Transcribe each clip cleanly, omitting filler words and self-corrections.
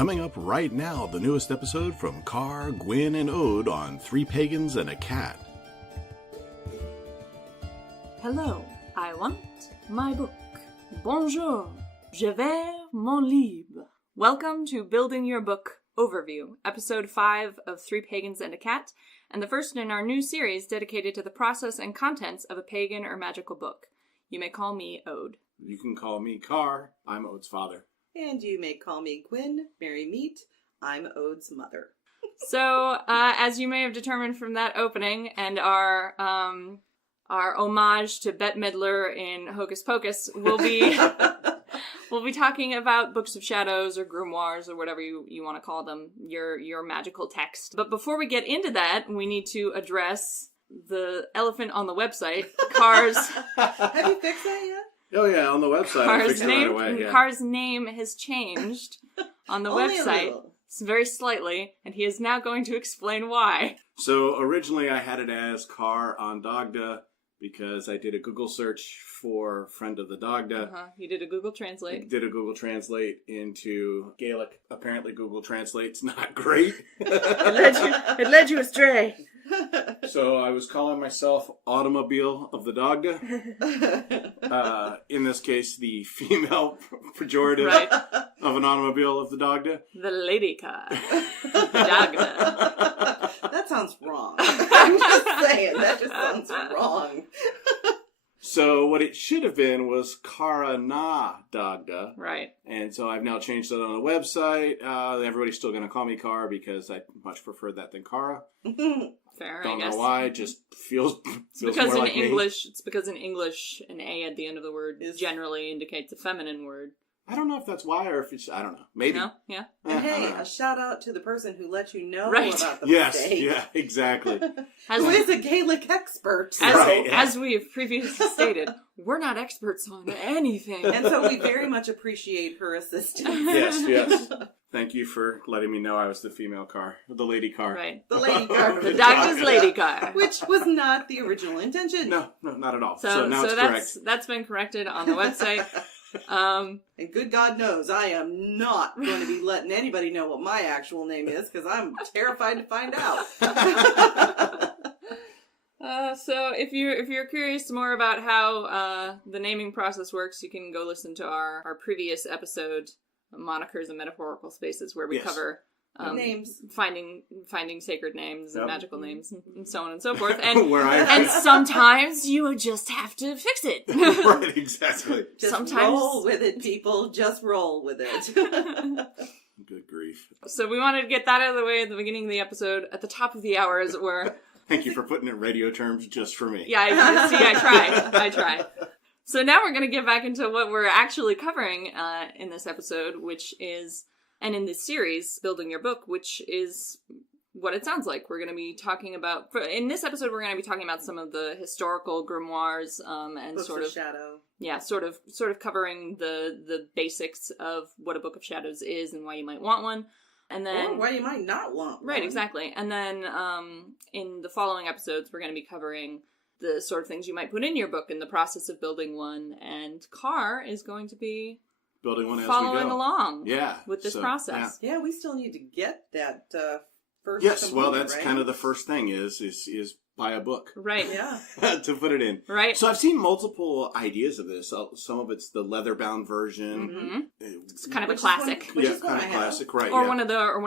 Coming up right now, the newest episode from Car, Gwyn, and Ode on Three Pagans and a Cat. Hello, I want my book. Bonjour, je vais mon livre. Welcome to Building Your Book Overview, episode 5 of Three Pagans and a Cat, and the first in our new series dedicated to the process and contents of a pagan or magical book. You may call me Ode. You can call me Car. I'm Ode's father. And you may call me Gwyn, merry meet. I'm Ode's mother. So, as you may have determined from that opening and our homage to Bette Midler in Hocus Pocus, we'll be talking about books of shadows or grimoires or whatever you want to call them, your magical text. But before we get into that, we need to address the elephant on the website, Car's... Have you fixed that yet? Oh yeah, on the website. I fixed it right away. Yeah. Car's name has changed on the Only website. Very slightly, and he is now going to explain why. So originally I had it as Car on Dagda because I did a Google search for Friend of the Dagda. You did a Google Translate. Did a Google Translate into Gaelic. Apparently Google Translate's not great. It led you astray. So I was calling myself Automobile of the Dagda. In this case, the female pejorative of an automobile of the Dagda. The lady car. The Dagda. That sounds wrong. I'm just saying, that just sounds wrong. So what it should have been was Cara na Dagda. Right. And so I've now changed it on the website. Everybody's still going to call me Cara because I much prefer that than Cara. Fair, Don't I guess. know why. It just feels because more in like English, me. It's because in English, an A at the end of the word generally indicates a feminine word. I don't know if that's why or if it's... I don't know. Maybe. No? Yeah. And hey, a shout out to the person who let you know Right. about the Yes, mistake. yeah, exactly. Who is a Gaelic expert. As we have previously stated, we're not experts on anything. And so we very much appreciate her assistance. Yes. Thank you for letting me know I was the female car. The lady car. Right. The lady car. The Dagda's lady car. Which was not the original intention. No, not at all. So now it's that's, correct. That's been corrected on the website. And good God knows I am not going to be letting anybody know what my actual name is because I'm terrified to find out. So if you're curious more about how the naming process works, you can go listen to our previous episode, Monikers and Metaphorical Spaces, where we cover names, finding sacred names and magical names and so on and so forth. And and sometimes you just have to fix it. Right, exactly. Just sometimes roll with it, people. Just roll with it. Good grief. So we wanted to get that out of the way at the beginning of the episode, at the top of the hour, as it were. Thank you for putting it in radio terms just for me. Yeah, I try. So now we're going to get back into what we're actually covering in this episode, which is, and in this series, Building Your Book, which is what it sounds like. We're going to be talking about, in this episode, we're going to be talking about some of the historical grimoires and Books sort of shadow. Yeah, sort of covering the basics of what a Book of Shadows is and why you might want one. And then, or why you might not want one. Right, exactly. And then in the following episodes, we're going to be covering the sort of things you might put in your book in the process of building one. And Car is going to be building one as following we go. along Yeah, with this process. Yeah, we still need to get that first Yes, component, well, that's right? kind of the first thing is buy a book. Right. Yeah. To put it in. Right. So I've seen multiple ideas of this. Some of it's the leather-bound version. Mm-hmm. It's kind of a classic. Which yeah, is one kind of I have. classic, right? Or yeah. one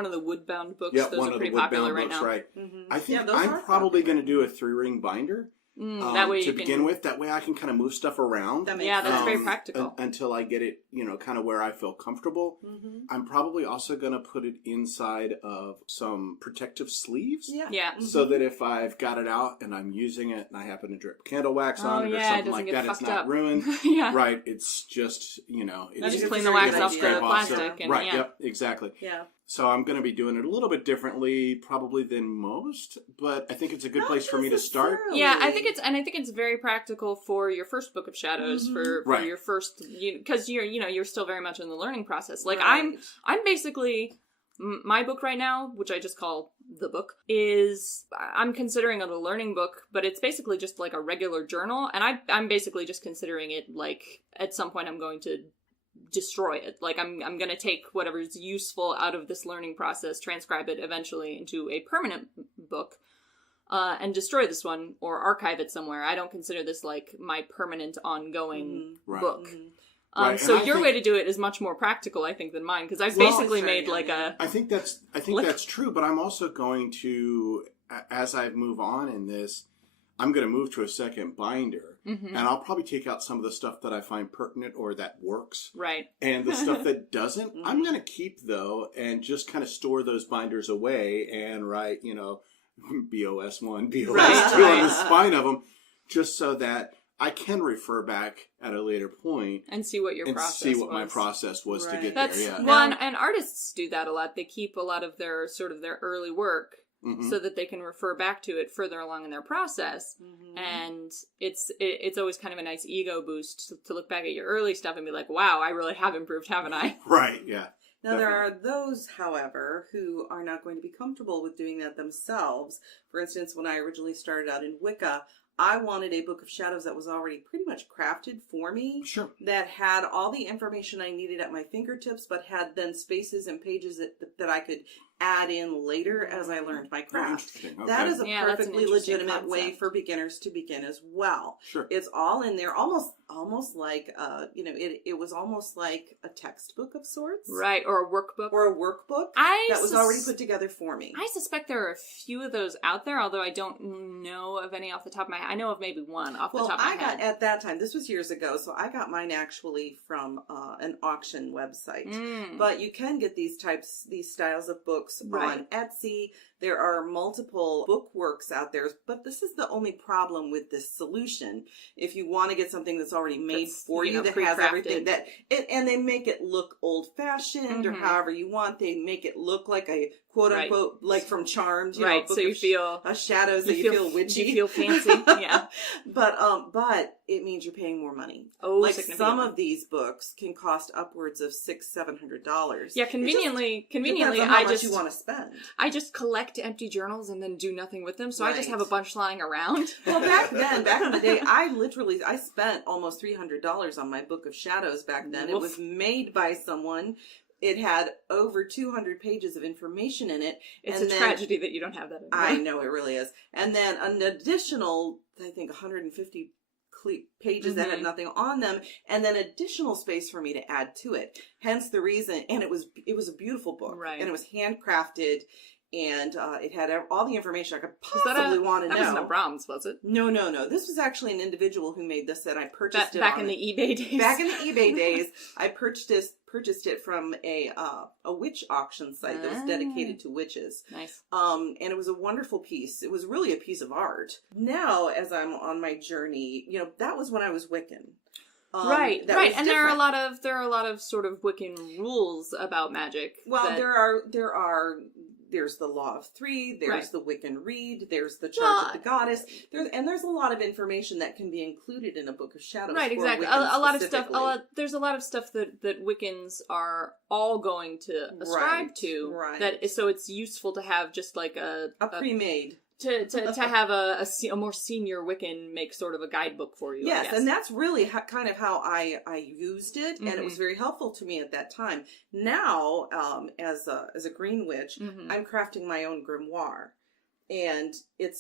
of the wood-bound books. Yeah, Those one are of pretty the popular wood-bound right books, now. right? Mm-hmm. I think those I'm are probably popular. going to do a 3-ring binder. That way to begin with. That way I can kind of move stuff around. That makes Yeah, that's sense. very practical. Until I get it, kind of where I feel comfortable. Mm-hmm. I'm probably also going to put it inside of some protective sleeves. Yeah. Yeah. So that if I've got it out and I'm using it and I happen to drip candle wax on it or it something doesn't like get that, it's fucked not up. ruined. Yeah. Right. It's just, You it's just a clean the very wax good off idea. the plastic. So- And, right. yeah. Yep. Exactly. Yeah. So I'm going to be doing it a little bit differently probably than most, but I think it's a good Not place for me to start. necessarily. Yeah, I think it's very practical for your first Book of Shadows, for Right. your first, because you're still very much in the learning process. Like Right. I'm basically, my book right now, which I just call the book, is, I'm considering it a learning book, but it's basically just like a regular journal, and I'm basically just considering it like, at some point I'm going to destroy it. Like, I'm going to take whatever's useful out of this learning process, transcribe it eventually into a permanent book, and destroy this one or archive it somewhere. I don't consider this like my permanent ongoing book. Right. So And your I way think, to do it is much more practical, I think, than mine, because I've Well, basically sure, made yeah, like yeah. a... I think that's true, but I'm also going to, as I move on in this, I'm going to move to a second binder, and I'll probably take out some of the stuff that I find pertinent or that works. Right. And the stuff that doesn't, I'm going to keep, though, and just kind of store those binders away and write, BOS1, BOS2 on the spine of them, just so that I can refer back at a later point And see what your and process see what was. my process was to Right. get That's there. Yeah. one, and artists do that a lot. They keep a lot of their sort of their early work so that they can refer back to it further along in their process. And it's always kind of a nice ego boost to look back at your early stuff and be like, wow, I really have improved, haven't I? Right, yeah. Now, there are those, however, who are not going to be comfortable with doing that themselves. For instance, when I originally started out in Wicca, I wanted a Book of Shadows that was already pretty much crafted for me. Sure. That had all the information I needed at my fingertips, but had then spaces and pages that I could add in later as I learned my craft. Interesting. Okay. That is a Yeah, that's an perfectly interesting legitimate way concept. for beginners to begin as well. Sure. It's all in there, almost like it was almost like a textbook of sorts, Right, or a workbook. or a workbook that was already put together for me. I suspect there are a few of those out there, although I don't know of any off the top of my head. I know of maybe one off the top of my I got head. at that time. This was years ago, so I got mine actually from an auction website. But you can get these styles of books Right. on Etsy. There are multiple bookworks out there, but this is the only problem with this solution. If you want to get something that's already made That's, for you, that has pre-crafted. everything and they make it look old-fashioned or however you want, they make it look like a quote-unquote, like from Charmed, Right, Book so you of feel... shadows, that you feel witchy. You feel fancy, yeah. But it means you're paying more money. Oh, Like significantly. some of these books can cost upwards of $600-700. Yeah, conveniently, Depends on how much you want to spend. I just collect empty journals and then do nothing with them, so I just Right. have a bunch lying around. Well, back in the day, I spent almost $300 on my Book of Shadows back then. It Woof. was made by someone. It had over 200 pages of information in it. It's and a then, tragedy that you don't have that anymore. I know, it really is. And then an additional, I think, 150 pages that had nothing on them, and then additional space for me to add to it. Hence the reason, and it was a beautiful book. Right. And it was handcrafted, and it had all the information I could possibly want to know. That wasn't a Brahms, was it? No. This was actually an individual who made this, and I purchased it back in the eBay days. Back in the eBay days, I purchased it from a witch auction site that was dedicated to witches. Nice. And it was a wonderful piece. It was really a piece of art. Now, as I'm on my journey, that was when I was Wiccan. Right. that was And there are different. a lot of sort of Wiccan rules about magic. Well, that- there's the Law of Three, there's Right. the Wiccan Rede, there's the Charge of the Goddess, there's a lot of information that can be included in a Book of Shadows. Right, for exactly. Wiccans A lot of stuff. specifically. There's a lot of stuff that Wiccans are all going to ascribe to. right. So it's useful to have just like a pre-made. to have a more senior Wiccan make sort of a guidebook for you. Yes, I guess. and that's really kind of how I used it, and it was very helpful to me at that time. Now, as a green witch, I'm crafting my own grimoire, and it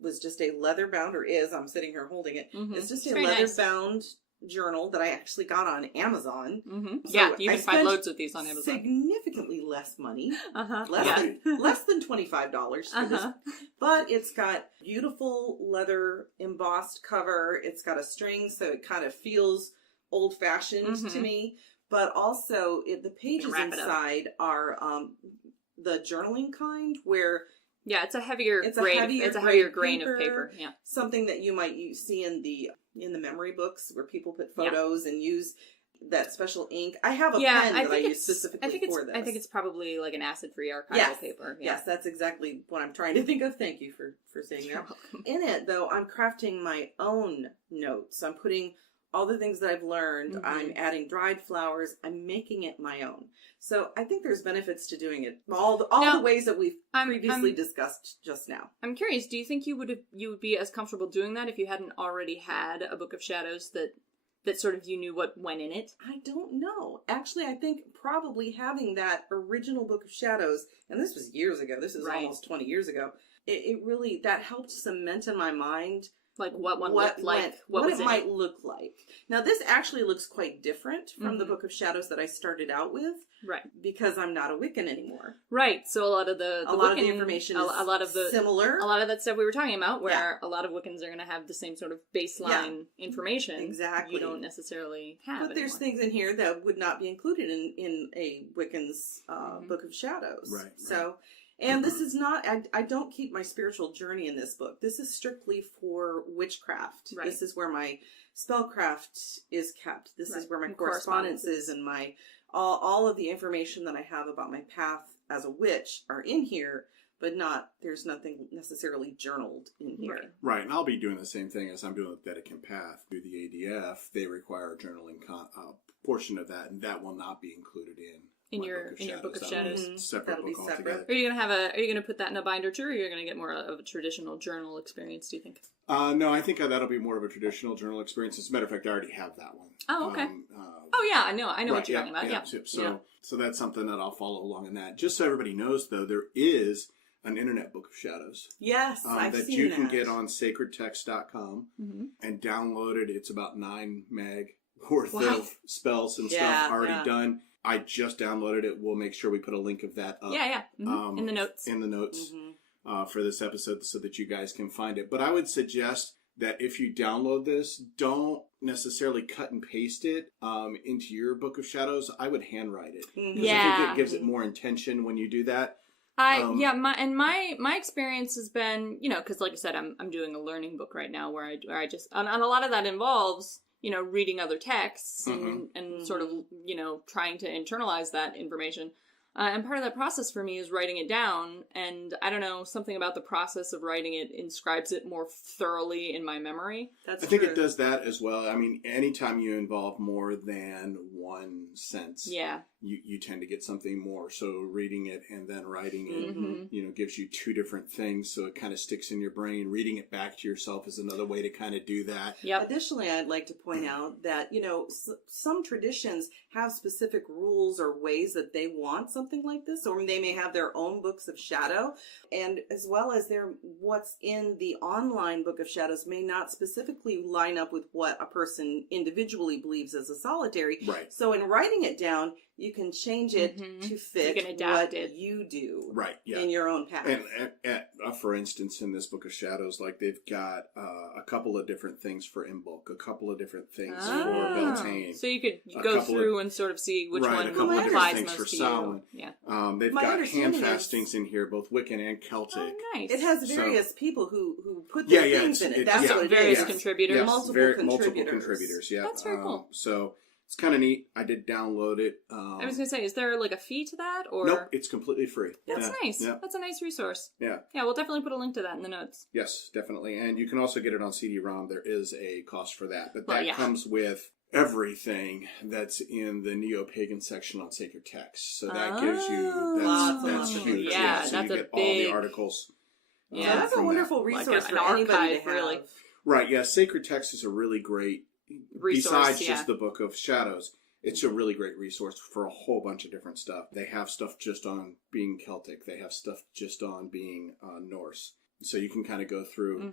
was just a leather bound, or is, I'm sitting here holding it. It's just a very leather nice. bound journal that I actually got on Amazon. So Yeah, you I can find spent loads of these on Amazon. Significantly less money, Yeah. less than $25 for this. But it's got beautiful leather embossed cover. It's got a string, so it kind of feels old-fashioned to me. But also, the pages wrap it up. inside are the journaling kind, where Yeah, it's a heavier it's grain. a heavier, It's a heavier grade grain of paper. Yeah. something that you might see in the memory books where people put photos and use that special ink. I have a pen that I use specifically for this. I think it's probably like an acid-free archival Yes. paper. Yeah. Yes, that's exactly what I'm trying to think of. Thank you for saying You're that. welcome. In it, though, I'm crafting my own notes. I'm putting all the things that I've learned. I'm adding dried flowers. I'm making it my own. So I think there's benefits to doing it. All the ways that we've previously discussed just now. I'm curious. Do you think you would be as comfortable doing that if you hadn't already had a Book of Shadows that that sort of you knew what went in it? I don't know. Actually, I think probably having that original Book of Shadows, and this was years ago, this is almost 20 years ago, it really, that helped cement in my mind like what one looked like, what it might look like. Now, this actually looks quite different from the Book of Shadows that I started out with. Right. Because I'm not a Wiccan anymore. Right. So a lot of the lot of the information is a lot of the similar. A lot of that stuff we were talking about, where a lot of Wiccans are going to have the same sort of baseline information. Exactly. You don't necessarily have. But there's things in here that would not be included in a Wiccan's Book of Shadows. Right. So, and this is not, I don't keep my spiritual journey in this book. This is strictly for witchcraft. Right. This is where my spellcraft is kept. This is where my correspondence is, and my all of the information that I have about my path as a witch are in here, but there's nothing necessarily journaled in here. Right, and I'll be doing the same thing as I'm doing with Dedekind Path. Through the ADF, they require a journaling portion of that, and that will not be included in your Book of Shadows. Separate That'll book be separate. altogether. Are you gonna put that in a binder too, or are you gonna get more of a traditional journal experience, do you think? No, I think that'll be more of a traditional journal experience. As a matter of fact, I already have that one. Oh, okay. I know what you're talking about. So that's something that I'll follow along in that. Just so everybody knows, though, there is an internet Book of Shadows. Yes, I've that seen you that. can get on sacredtext.com and download it. It's about 9 meg worth of spells and stuff already done. I just downloaded it. We'll make sure we put a link of that up. In the notes. In the notes for this episode so that you guys can find it. But I would suggest that if you download this, don't necessarily cut and paste it into your Book of Shadows. I would handwrite it. Because I think it gives it more intention when you do that. My experience has been, because like I said, I'm doing a learning book right now where I just, and a lot of that involves, reading other texts and sort of, trying to internalize that information. And part of that process for me is writing it down. And I don't know, something about the process of writing it inscribes it more thoroughly in my memory. I think it does that as well. I mean, anytime you involve more than one sense, you tend to get something more. So reading it and then writing it, gives you two different things. So it kind of sticks in your brain. Reading it back to yourself is another way to kind of do that. Yep. Additionally, I'd like to point out that, some traditions have specific rules or ways that they want something like this, or they may have their own books of shadow, and as well as what's in the online Book of Shadows may not specifically line up with what a person individually believes as a solitary. Right. So in writing it down, you can change it to fit what you do in your own path. And for instance, in this Book of Shadows, like they've got a couple of different things for Imbolc, a couple of different things for Beltane. So you could go through and sort of see which one a couple of different applies things most for to Samhain. you. They've got hand fastings in here, both Wiccan and Celtic. Oh, nice. It has various people who put their things in it. That's what it various is. contributors. Yes, Multiple contributors. Yeah, that's very cool. So it's kind of neat. I did download it. I was going to say, is there like a fee to that? Or nope, it's completely free. That's nice. Yeah. That's a nice resource. Yeah. Yeah, we'll definitely put a link to that in the notes. Yes, definitely. And you can also get it on CD-ROM. There is a cost for that. But that comes with everything that's in the neo-pagan section on sacred texts. So that gives you, that's huge. Yeah, so that's you get a big, all the articles. Yeah, that's a wonderful resource for anybody to have. Really. Right, yeah. Sacred text is a really great resource, besides just the Book of Shadows. It's a really great resource for a whole bunch of different stuff. They have stuff just on being Celtic. They have stuff just on being Norse. So you can kind of go through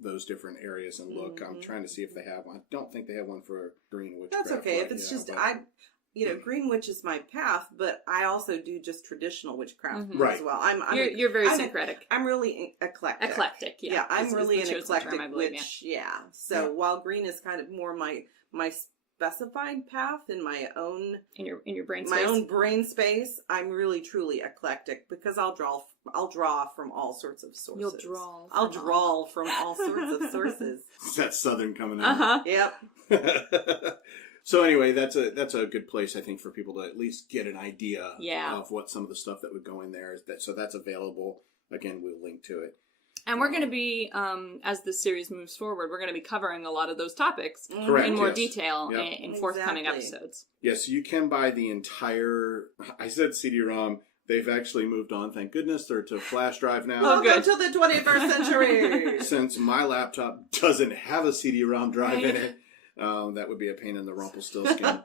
those different areas and look. I'm trying to see if they have one. I don't think they have one for Green Witch. That's okay. If it's just, Green Witch is my path, but I also do just traditional witchcraft as well. You're very syncretic. I'm really eclectic. Eclectic, yeah. Yeah, I'm really an eclectic witch. Yeah. So while green is kind of more my specified path in my own in your brain space. My own brain space, I'm really truly eclectic because I'll draw from all sorts of sources. I'll draw from all sorts of sources. That's Southern coming out. Yep. So anyway, that's a good place, I think, for people to at least get an idea of what some of the stuff that would go in there is. So that's available. Again, we'll link to it. And we're going to be, as this series moves forward, we're going to be covering a lot of those topics Correct, in more detail in forthcoming Exactly. episodes. Yes, you can buy the entire, I said CD-ROM, they've actually moved on, thank goodness. They're to flash drive now. Welcome to the 21st century! Since my laptop doesn't have a CD-ROM drive in it, That would be a pain in the Rumpelstiltskin.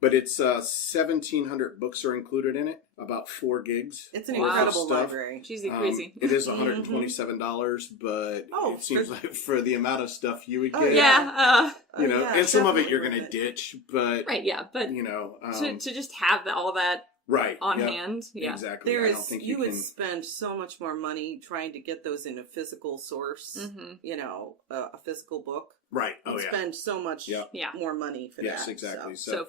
But it's 1,700 books are included in it, about 4 gigs. It's an Wow. incredible Stuff. library. Cheesy crazy. It is $127, but it seems like for the amount of stuff you would get, Yeah. and some of it you're going to worth it. ditch, but Right, yeah. But to just have all that right on hand, yeah. exactly. There I is, don't think you would can. spend so much more money trying to get those in a physical source, a physical book. Right. Oh You'd yeah. spend so much Yeah. more money for that. Yes, exactly. So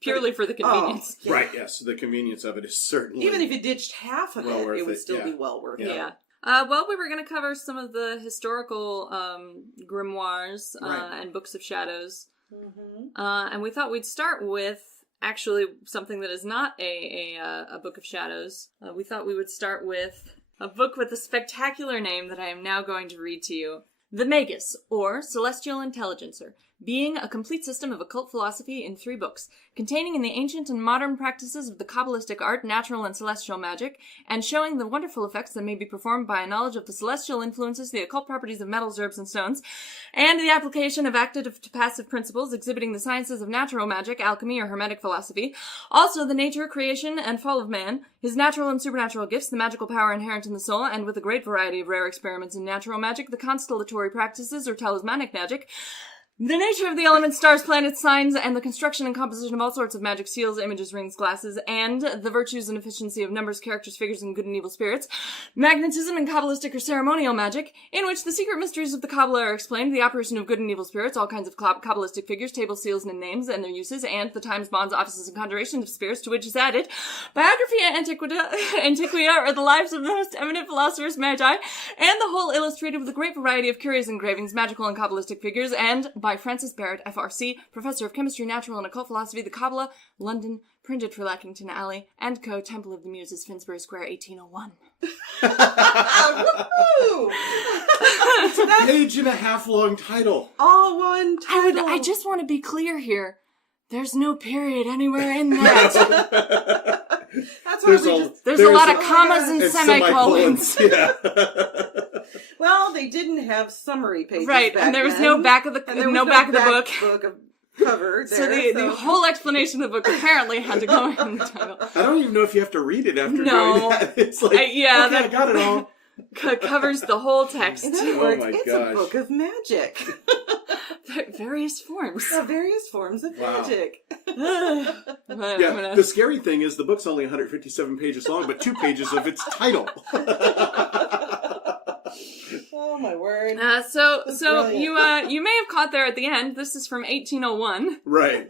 purely for the convenience. Yeah. Right. Yes, the convenience of it is certainly Even if you ditched half of well it, worth it would it, still yeah. be well worth it. Yeah. Well, we were going to cover some of the historical grimoires Right. and books of shadows. Mm-hmm. And we thought we'd start with actually something that is not a book of shadows. We thought we would start with a book with a spectacular name that I am now going to read to you. The Magus, or Celestial Intelligencer, being a complete system of occult philosophy in 3 books, containing in the ancient and modern practices of the Kabbalistic art, natural and celestial magic, and showing the wonderful effects that may be performed by a knowledge of the celestial influences, the occult properties of metals, herbs, and stones, and the application of active to passive principles exhibiting the sciences of natural magic, alchemy, or hermetic philosophy, also the nature, creation, and fall of man, his natural and supernatural gifts, the magical power inherent in the soul, and with a great variety of rare experiments in natural magic, the constellatory practices, or talismanic magic, the nature of the elements, stars, planets, signs, and the construction and composition of all sorts of magic seals, images, rings, glasses, and the virtues and efficiency of numbers, characters, figures, and good and evil spirits, magnetism and Kabbalistic or ceremonial magic, in which the secret mysteries of the Kabbalah are explained, the operation of good and evil spirits, all kinds of Kabbalistic figures, tables, seals, and names, and their uses, and the times, bonds, offices, and conjurations of spirits, to which is added Biographia Antiquia, or the lives of the most eminent philosophers magi, and the whole illustrated with a great variety of curious engravings, magical and Kabbalistic figures, and by Francis Barrett, FRC, Professor of Chemistry, Natural and Occult Philosophy, The Kabbalah, London, printed for Lackington Alley, and Co. Temple of the Muses, Finsbury Square, 1801. It's a page and a half long title. All one title. I just want to be clear here. There's no period anywhere in that. That's why There's a lot of commas and semicolons. Yeah. Well, they didn't have summary pages. Right, back and there was then. no back of the And there was no back of the book. Cover So there, the whole explanation of the book apparently had to go in the title. I don't even know if you have to read it after No. doing that. It's like, Yeah, okay, I got it all. Covers the whole text. In other words, my it's gosh. a book of magic. Various forms. Various forms of Wow. magic. Yeah, the scary thing is the book's only 157 pages long, but 2 pages of its title. Oh my word! So brilliant. you may have caught there at the end. This is from 1801, Right.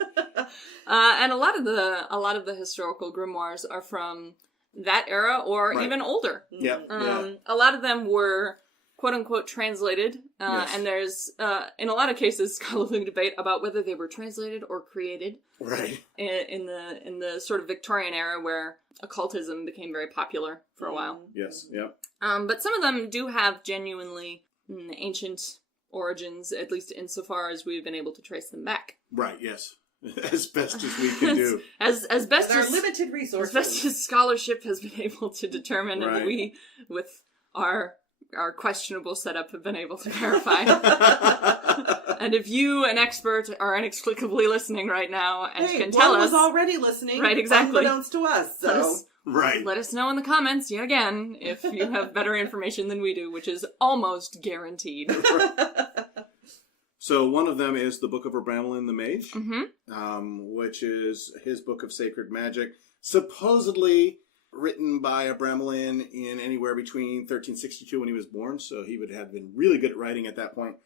and a lot of the historical grimoires are from that era or Right. even older. Yeah. Yeah. A lot of them were quote unquote translated, Yes. and there's in a lot of cases scholarly debate about whether they were translated or created Right. in the sort of Victorian era where occultism became very popular for a while. Yes. Yeah. But some of them do have genuinely ancient origins, at least insofar as we've been able to trace them back. Right. Yes. As best as we can do. As best With our as limited resources. as best as scholarship has been able to determine, and Right. we, with our questionable setup, have been able to verify. And if you, an expert, are inexplicably listening right now and can tell one us, was already listening, Right, exactly. unbeknownst to us. So Right. let us know in the comments yet again if you have better information than we do, which is almost guaranteed. So one of them is the Book of Abramelin the Mage, Mm-hmm. which is his book of sacred magic, supposedly written by Abramelin in anywhere between 1362 when he was born, so he would have been really good at writing at that point,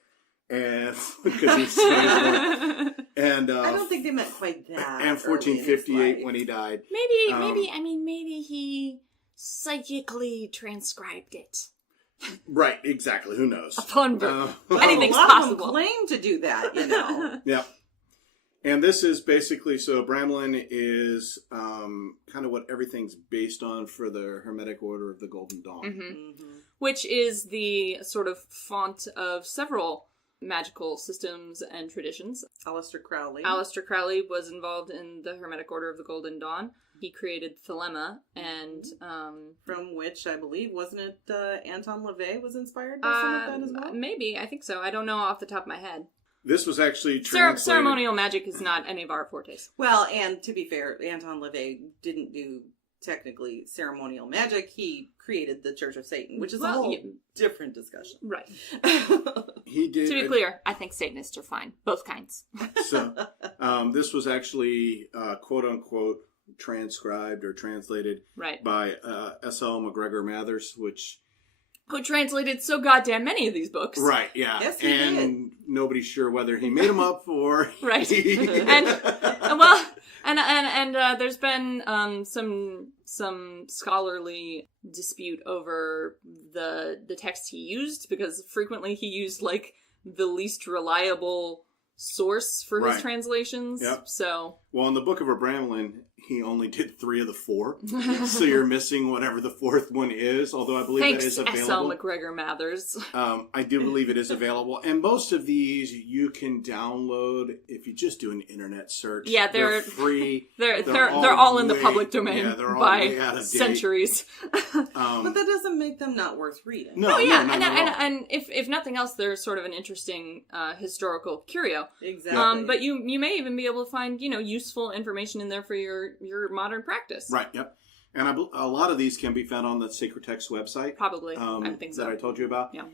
and because he was born. And I don't think they meant quite that. and 1458 when he died. Maybe he psychically transcribed it. Right, exactly. Who knows? Upon birth. Well, Anything's a lot of possible. them claim to do that, you know. Yeah. And this is basically, so Abramelin is kind of what everything's based on for the Hermetic Order of the Golden Dawn. Mm-hmm. Which is the sort of font of several magical systems and traditions. Aleister Crowley. Aleister Crowley was involved in the Hermetic Order of the Golden Dawn. He created Thelema, and From which, I believe, wasn't it Anton LaVey was inspired by some of that as well? maybe, I think so. I don't know off the top of my head. This was actually translated. Ceremonial magic is not any of our fortes. Well, and to be fair, Anton LaVey didn't do technically ceremonial magic. He created the Church of Satan, which is a whole different discussion. Right. He did. To be clear, I think Satanists are fine. Both kinds. So, this was actually, quote unquote, transcribed or translated by S.L. McGregor Mathers, who translated so goddamn many of these books. Right, yeah. Yes, he did. Nobody's sure whether he made them up or... Right. and there's been some scholarly dispute over the text he used, because frequently he used, like, the least reliable source for his translations. Yep. So... Well, in the Book of Abramelin, he only did 3 of the 4. So you're missing whatever the 4th one is, although I believe that is available. S.L. McGregor Mathers. I do believe it is available. And most of these you can download if you just do an internet search. Yeah, they're free. They're all in the public domain by centuries. But that doesn't make them not worth reading. No, and if nothing else, they're sort of an interesting historical curio. Exactly. But you may even be able to find, useful information in there for your modern practice. Right, yep. And a lot of these can be found on the Sacred Text website. Probably, I think so. That I told you about. Yeah.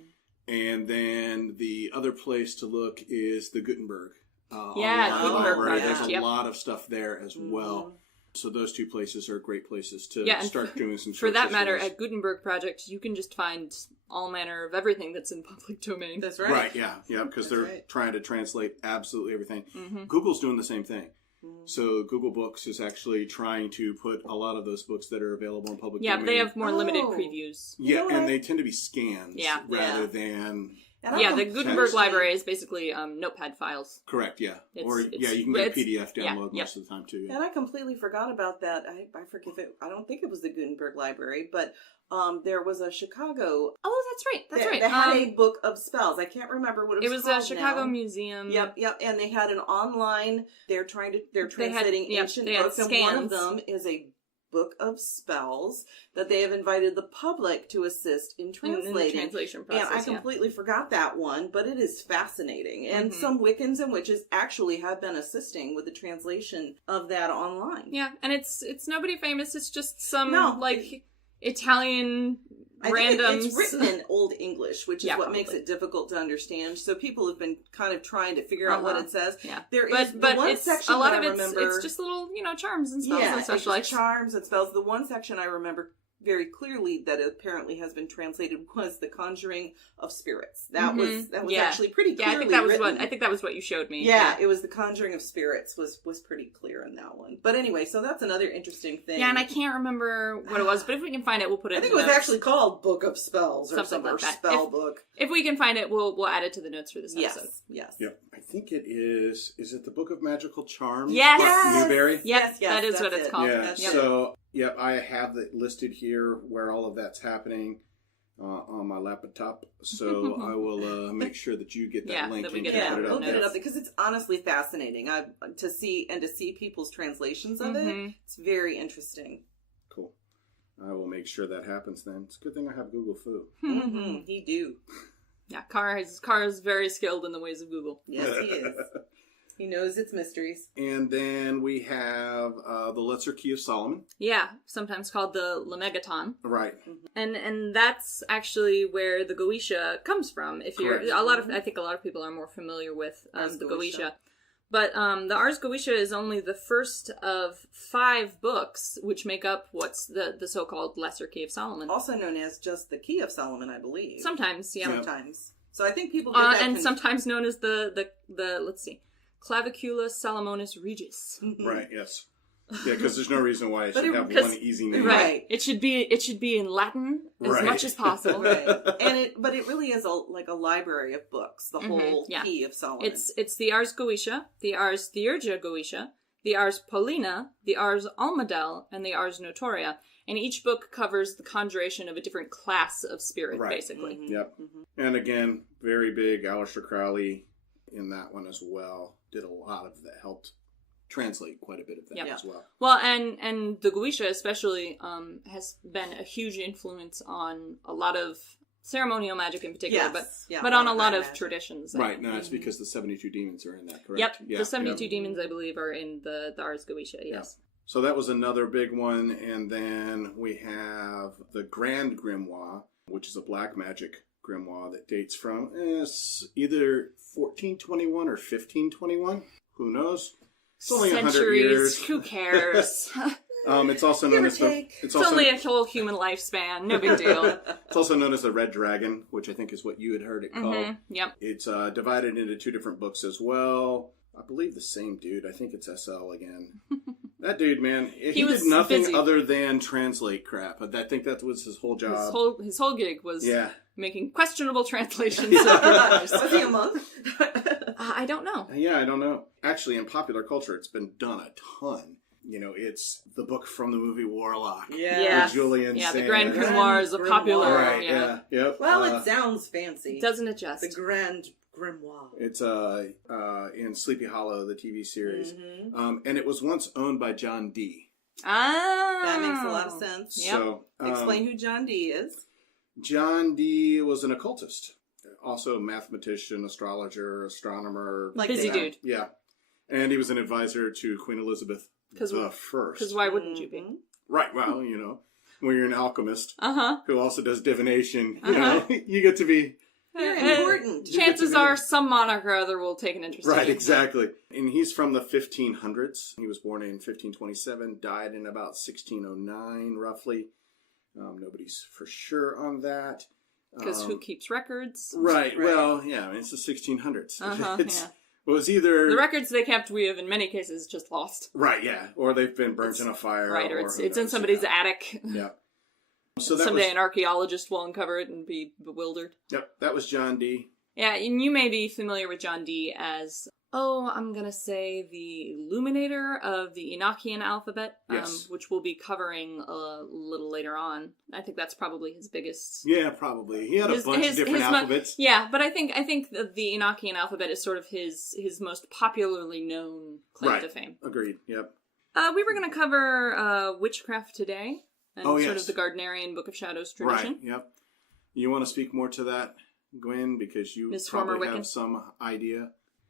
And then the other place to look is the Gutenberg. Gutenberg library. Project. There's a lot of stuff there as well. So those 2 places are great places to start doing some for that matter, searches. at Gutenberg Project, you can just find all manner of everything that's in public domain. That's right. Right, yeah, because they're trying to translate absolutely everything. Mm-hmm. Google's doing the same thing. So Google Books is actually trying to put a lot of those books that are available in public domain. Yeah, but they have more limited previews. Yeah, and they tend to be scans rather than... Yeah, the Gutenberg library is basically notepad files. Correct, yeah. You can get PDF download most of the time, too. Yeah. And I completely forgot about that. I forget it. I don't think it was the Gutenberg library, but there was a Chicago... Oh, that's right. They had a book of spells. I can't remember what it was called. It was a Chicago museum. Yep. And they had an online... They're translating ancient books, and one of them is a book of spells that they have invited the public to assist in translating. In the translation process, and I completely forgot that one, but it is fascinating. And some Wiccans and witches actually have been assisting with the translation of that online. Yeah, and it's nobody famous. It's just some Italian randoms. It's written in Old English, which is what makes it difficult to understand. So people have been kind of trying to figure out what it says. Yeah. There is but one it's, section a lot that of I remember. It's just little, charms and spells and such like. Charms and spells. The one section I remember very clearly that apparently has been translated was the conjuring of spirits. That was actually pretty clearly I think that was what you showed me. Yeah, it was the conjuring of spirits was pretty clear in that one. But anyway, so that's another interesting thing. Yeah, and I can't remember what it was, but if we can find it, we'll put it in the notes. I think it was actually called Book of Spells or something like that. Spell book. If we can find it, we'll add it to the notes for this episode. Yes. Yep. I think it is it the Book of Magical Charms? Yes. Newberry? Yes, that is what it's called. Yeah, so... Yep, I have it listed here where all of that's happening on my laptop. So I will make sure that you get that link. That we get we'll get it up because it's honestly fascinating to see people's translations of it. It's very interesting. Cool. I will make sure that happens then. It's a good thing I have Google Fu. He do. Yeah, Carr is very skilled in the ways of Google. Yes, he is. He knows its mysteries. And then we have the Lesser Key of Solomon. Yeah, sometimes called the Lemegeton. Right. And that's actually where the Goetia comes from. If you're I think a lot of people are more familiar with the Goetia. But the Ars Goetia is only the first of 5 books, which make up what's the so-called Lesser Key of Solomon. Also known as just the Key of Solomon, I believe. Sometimes, yeah. Sometimes. So I think people get that and sometimes known as the let's see, Clavicula Salomonis Regis. Right, yes. Yeah, because there's no reason why it should have one easy name. Right. It should be in Latin as much as possible. Right. But it really is like a library of books, the whole Key of Solomon. It's the Ars Goetia, the Ars Theurgia Goetia, the Ars Paulina, the Ars Almadel, and the Ars Notoria. And each book covers the conjuration of a different class of spirit, basically. Yep. And again, very big. Aleister Crowley in that one as well. Did a lot of that, helped translate quite a bit of that as well. Well, and the Goetia especially has been a huge influence on a lot of ceremonial magic in particular, Yes. but on a lot modern of magic. traditions. Right, no, it's because the 72 demons are in that, correct? Yep, Yeah, the 72 demons, I believe, are in the Ars Goetia, yes. So that was another big one, and then we have the Grand Grimoire, which is a black magic grimoire that dates from either 1421 or 1521. Who knows? It's only 100 years. Who cares? It's also known as the... It's only a whole human lifespan. No big deal. It's also known as the Red Dragon, which I think is what you had heard it called. Yep. It's divided into 2 different books as well. I believe the same dude. I think it's SL again. That dude, man, he did nothing busy. other than translate crap. I think that was his whole job. His whole gig was making questionable translations. Was he a monk? I don't know. Yeah, I don't know. Actually, in popular culture, it's been done a ton. You know, it's the book from the movie Warlock. Yeah. With Julian Yeah, Sand. the Grand Grimoire is a popular... Right, yeah. Yep. Well, it sounds fancy. Doesn't it just? The Grand Grimoire. It's in Sleepy Hollow, the TV series. And it was once owned by John Dee. Ah. That makes a lot of sense. Yep. So, Explain who John Dee is. John Dee was an occultist. Also a mathematician, astrologer, astronomer. Like busy dude. Yeah. And he was an advisor to Queen Elizabeth the First. Because why wouldn't you be? Right, well, you know, when you're an alchemist Uh-huh. who also does divination, you know, you get to be... Very important. Chances are some monarch or other will take an interest in Right, you. exactly. And he's from the 1500s. He was born in 1527, died in about 1609, roughly. Nobody's for sure on that. Because who keeps records? Right, well, yeah, I mean, it's the 1600s. Yeah. It was either... The records they kept, we have in many cases just lost. Right, yeah. Or they've been burnt in a fire. Right, or it's in somebody's attic. Yeah. So that Someday an archaeologist will uncover it and be bewildered. Yep, that was John Dee. Yeah, and you may be familiar with John Dee as, I'm going to say the illuminator of the Enochian alphabet, Yes. which we'll be covering a little later on. I think that's probably his biggest... Yeah, probably. He had a bunch of different alphabets. Yeah, but I think the Enochian alphabet is sort of his most popularly known claim to fame. Agreed, yep. We were going to cover witchcraft today, and sort yes. of the Gardnerian Book of Shadows tradition. Right, yep. You want to speak more to that, Gwyn? Because you Miss probably Former have Wiccan. some idea.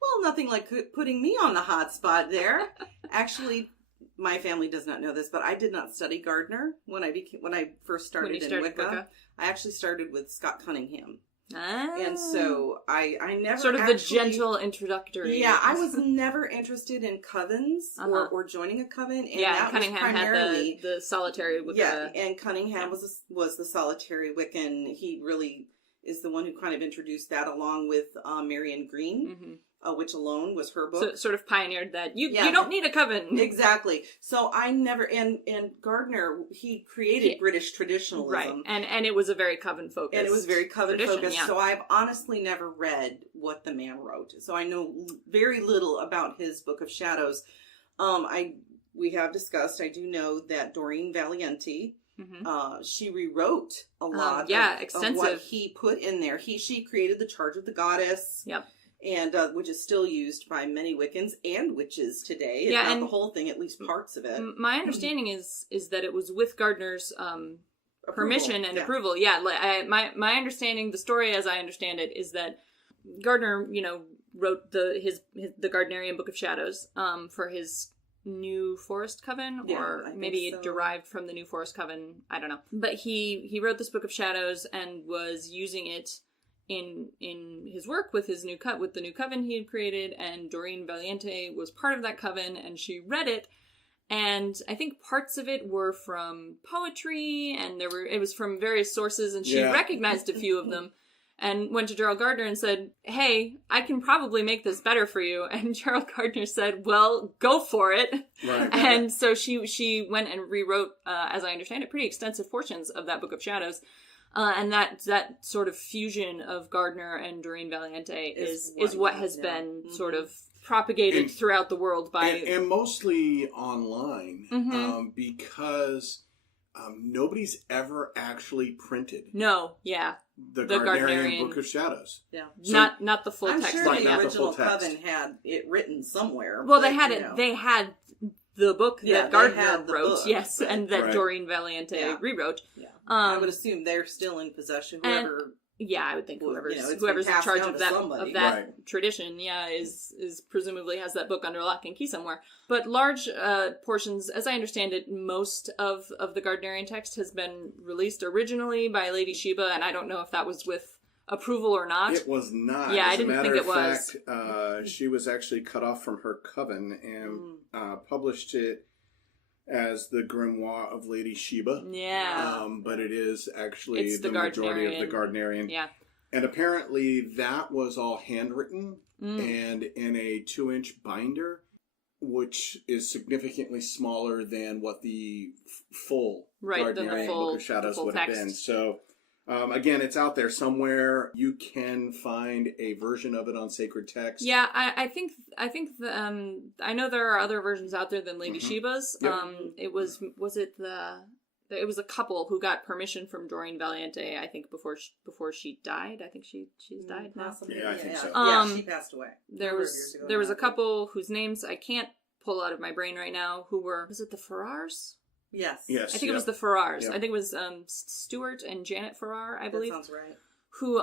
Well, nothing like putting me on the hot spot there. Actually, my family does not know this, but I did not study Gardner when I first started in Wicca. I actually started with Scott Cunningham. Ah. And so I never sort of actually, the gentle introductory. Yeah, I was never interested in covens or joining a coven. And that Cunningham was primarily, had the solitary Wicca. Yeah, and Cunningham was the solitary Wiccan. He really is the one who kind of introduced that, along with Marion Green, which alone was her book. So sort of pioneered that. You don't need a coven. Exactly. So I never, and Gardner, he created British traditionalism. Right. And it was a very coven focused. And it was very coven focused. Yeah. So I've honestly never read what the man wrote. So I know very little about his Book of Shadows. We have discussed, I do know that Doreen Valiente, she rewrote a lot of what he put in there. She created the Charge of the Goddess. Yep. And which is still used by many Wiccans and witches today. If not the whole thing, at least parts of it. My understanding is that it was with Gardner's permission and approval. Yeah, my understanding, the story as I understand it, is that Gardner, wrote the Gardnerian Book of Shadows for his New Forest Coven, or maybe it derived from the New Forest Coven. I don't know. But he wrote this Book of Shadows and was using it in his work with the new coven he had created, and Doreen Valiente was part of that coven, and she read it, and I think parts of it were from poetry, and it was from various sources, and she recognized a few of them, and went to Gerald Gardner and said, "Hey, I can probably make this better for you." And Gerald Gardner said, "Well, go for it." Right. And so she went and rewrote, as I understand it, pretty extensive portions of that Book of Shadows. And that sort of fusion of Gardner and Doreen Valiente is what has been sort of propagated throughout the world by... And mostly online, because nobody's ever actually printed... No, yeah. The Gardnerian Book of Shadows. Yeah. So, not the full text. I'm sure the original coven had it written somewhere. Well, they had it. They had the book that Gardner wrote, and that Doreen Valiente rewrote. Yeah. I would assume they're still in possession. Whoever Yeah, I would think whoever's it's whoever's been in passed charge down of to that somebody. tradition, is presumably has that book under lock and key somewhere. But large portions, as I understand it, most of the Gardnerian text has been released originally by Lady Sheba, and I don't know if that was with approval or not. It was not. Yeah, As I didn't think it was. Fact, she was actually cut off from her coven and published it as the Grimoire of Lady Sheba. Yeah. But it is actually It's the majority of the Gardnerian. Gardnerian. Yeah. And apparently that was all handwritten and in a 2-inch binder, which is significantly smaller than what the full Gardnerian Book of Shadows would have been. So, again, it's out there somewhere. You can find a version of it on Sacred Text. Yeah, I think I know there are other versions out there than Lady Sheba's. Yep. It was a couple who got permission from Doreen Valiente, I think, before she died. I think she's died now. Possibly. Yeah, I think so. Yeah, she passed away. There was a couple whose names I can't pull out of my brain right now who was it the Farrars? Yes. Yes. I think it was the Farrars. Yep. I think it was Stuart and Janet Farrar, I believe. That sounds right. Who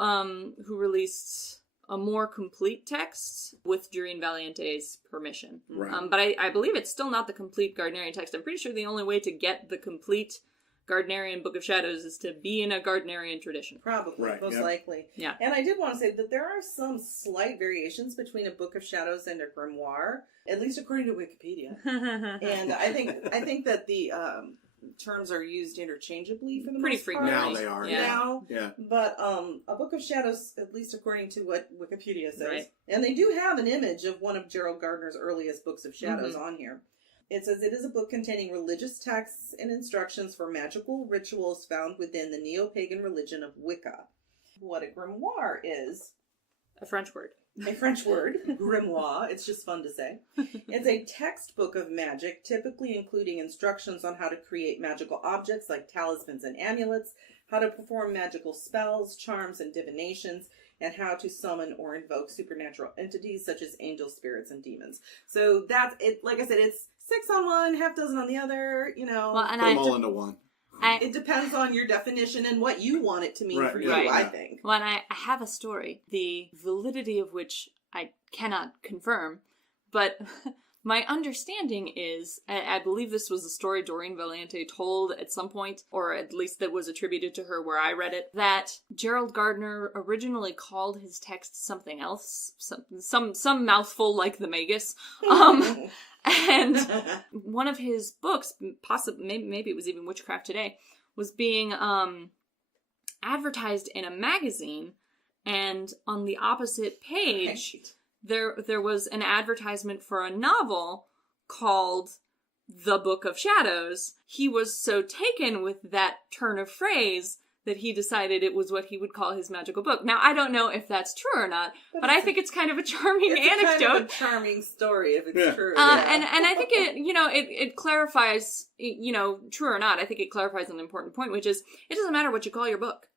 released a more complete text with Doreen Valiente's permission. Right. But I believe it's still not the complete Gardnerian text. I'm pretty sure the only way to get the complete Gardnerian Book of Shadows is to be in a Gardnerian tradition. Probably, most likely. Yeah. And I did want to say that there are some slight variations between a Book of Shadows and a grimoire, at least according to Wikipedia. And I think that the terms are used interchangeably for the pretty most frequently. part. Now they are. Now. Yeah. But a Book of Shadows, at least according to what Wikipedia says, Right. and they do have an image of one of Gerald Gardner's earliest Books of Shadows on here. It says it is a book containing religious texts and instructions for magical rituals found within the neo-pagan religion of Wicca. What a grimoire is... A French word. A French word, grimoire. It's just fun to say. It's a textbook of magic, typically including instructions on how to create magical objects like talismans and amulets, how to perform magical spells, charms, and divinations, and how to summon or invoke supernatural entities such as angels, spirits, and demons. So that's it. Like I said, it's 6 on one, half dozen on the other, Well, and Put them all into one. It depends on your definition and what you want it to mean for you, I think. Well, and I have a story, the validity of which I cannot confirm, but my understanding is, I believe this was a story Doreen Valiente told at some point, or at least that was attributed to her where I read it, that Gerald Gardner originally called his text something else, some mouthful like the Magus, and one of his books, possibly maybe it was even Witchcraft Today, was being advertised in a magazine, and on the opposite page there was an advertisement for a novel called The Book of Shadows. He was so taken with that turn of phrase that he decided it was what he would call his magical book. Now, I don't know if that's true or not, but I think it's kind of a charming anecdote. Kind of a charming story, if it's true. And I think it clarifies, true or not, I think it clarifies an important point, which is, it doesn't matter what you call your book.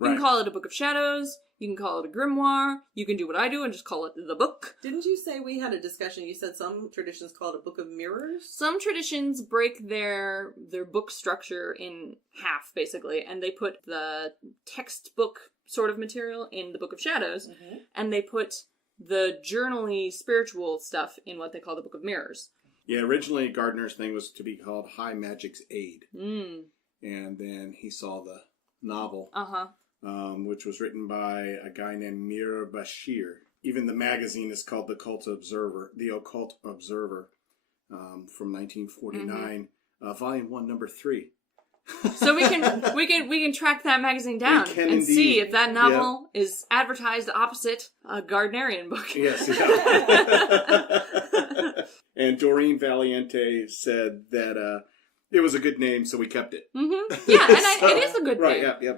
You can call it a Book of Shadows, you can call it a grimoire, you can do what I do and just call it the book. Didn't you say we had a discussion, you said some traditions call it a Book of Mirrors? Some traditions break their book structure in half, basically, and they put the textbook sort of material in the Book of Shadows, and they put the journal-y spiritual stuff in what they call the Book of Mirrors. Yeah, originally Gardner's thing was to be called High Magic's Aid. And then he saw the novel, which was written by a guy named Mir Bashir. Even the magazine is called The Occult Observer, from 1949, Volume 1, Number 3. So we can track that magazine down and see if that novel is advertised opposite a Gardnerian book. Yes. Yeah. And Doreen Valiente said that it was a good name, so we kept it. Yeah, and it is a good name. Right, yeah.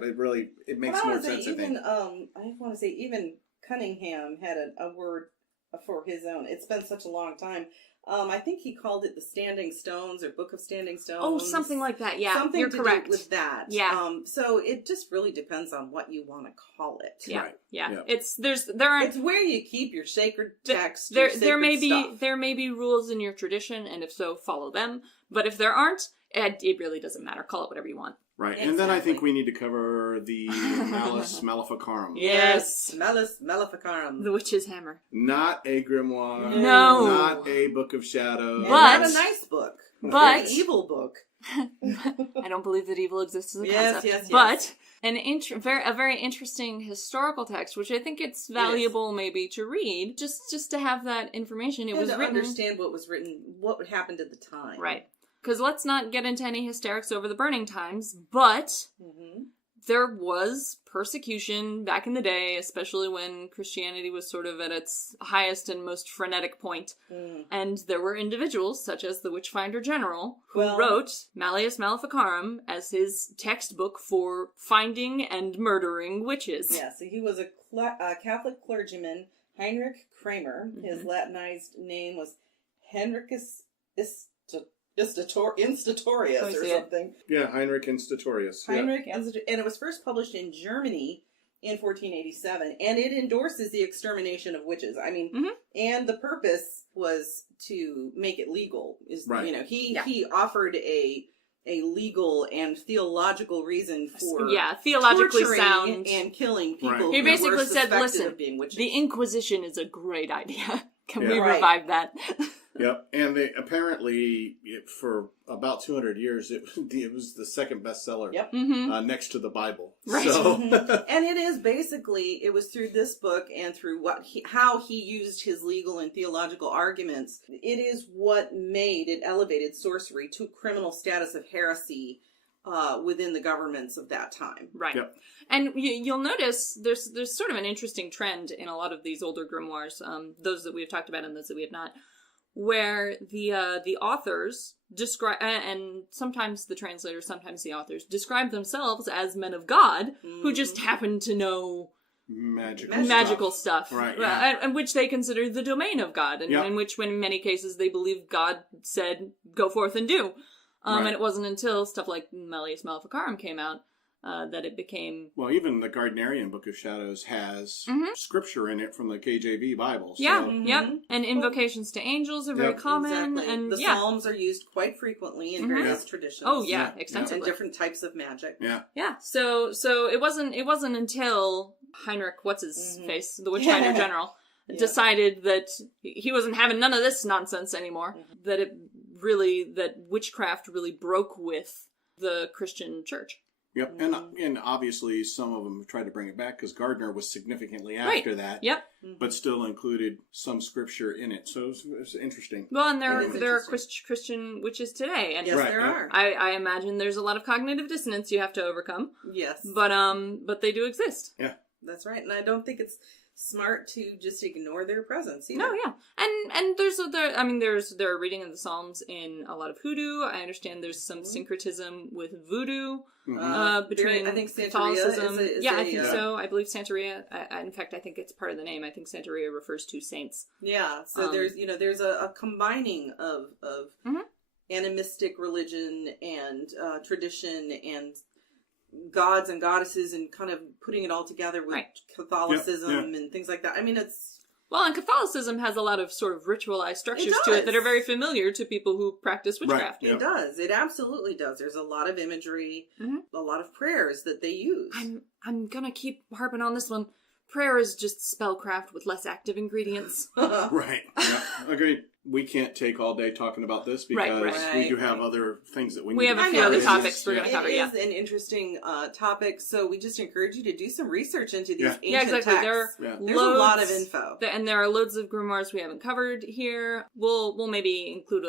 It makes more sense, I think. I want to say even Cunningham had a word for his own. It's been such a long time. I think he called it the Standing Stones or Book of Standing Stones. Oh, something like that. Yeah, something you're to correct. do with that. Yeah. So it just really depends on what you want to call it. Yeah. Right. Yeah. Yeah. It's where you keep your sacred text. There may be rules in your tradition, and if so, follow them. But if there aren't, It really doesn't matter. Call it whatever you want. Right. Exactly. And then I think we need to cover the Malus Maleficarum. Yes. Malus Maleficarum. The Witch's Hammer. Not a grimoire. No. Not a book of shadows. And But- not a nice book. But- An evil book. I don't believe that evil exists as a Yes, concept. yes, yes. But a very interesting historical text, which I think it's valuable maybe to read, just to have that information. It And was to written... understand what was written, what happened at the time. Right. Because let's not get into any hysterics over the burning times, but there was persecution back in the day, especially when Christianity was sort of at its highest and most frenetic point. And there were individuals, such as the Witchfinder General, who wrote Malleus Maleficarum as his textbook for finding and murdering witches. Yeah, so he was a Catholic clergyman, Heinrich Kramer. His Latinized name was Henricus Instatorius or something. Yeah, Heinrich Instatorius. Yeah. Heinrich Instatorius. And it was first published in Germany in 1487, and it endorses the extermination of witches. I mean, and the purpose was to make it legal. Right. You know, he offered a legal and theological reason for theologically torturing sound and killing people. Right. Who He basically were said, suspected listen, of being witches. the Inquisition is a great idea. Can we Right. revive that? Yep, and apparently for about 200 years it was the second bestseller. Yep. Next to the Bible. Right. So And it is basically, it was through this book and through how he used his legal and theological arguments. It is what elevated sorcery to criminal status of heresy within the governments of that time. Right. Yep. And you'll notice there's sort of an interesting trend in a lot of these older grimoires, those that we've talked about and those that we have not, where the authors describe, and sometimes the translators, sometimes the authors, describe themselves as men of God who just happen to know magical stuff. Right, yeah. And which they consider the domain of God, and Yep. in which, in many cases, they believe God said, go forth and do. Right. And it wasn't until stuff like Malleus Maleficarum came out that it became... Well, even the Gardnerian Book of Shadows has scripture in it from the KJV Bible. So. Yeah, yep. And invocations to angels are very common. Exactly. And the Psalms are used quite frequently in various traditions. Oh, yeah, Yeah. extensively. And different types of magic. Yeah. Yeah, so it wasn't until Heinrich, what's his face, the Witchfinder General, decided that he wasn't having none of this nonsense anymore, that witchcraft really broke with the Christian church. Yep, and obviously some of them have tried to bring it back because Gardner was significantly after that. Yep. But still included some scripture in it, so it's interesting. Well, and there are interesting. Christian witches today, and Yes, Right, there yeah. are. I imagine there's a lot of cognitive dissonance you have to overcome, Yes. but they do exist. Yeah. That's right. And I don't think it's smart to just ignore their presence either. No, yeah, and there are reading of the Psalms in a lot of hoodoo. I understand there's some syncretism with voodoo between I think Santeria Catholicism. is I think a, so. I believe Santeria. In fact, I think it's part of the name. I think Santeria refers to saints. Yeah, so there's a combining of animistic religion and tradition and gods and goddesses and kind of putting it all together with Catholicism and things like that. I mean, Well, and Catholicism has a lot of sort of ritualized structures to it that are very familiar to people who practice witchcraft. Right. It does. It absolutely does. There's a lot of imagery, a lot of prayers that they use. I'm gonna keep harping on this one. Prayer is just spellcraft with less active ingredients. Right. Yeah. Agreed. We can't take all day talking about this because we do have other things that we have a to few cover. other topics we're going to cover. It is an interesting topic, so we just encourage you to do some research into these ancient exactly. texts. There's a lot of info. And there are loads of grimoires we haven't covered here. We'll maybe include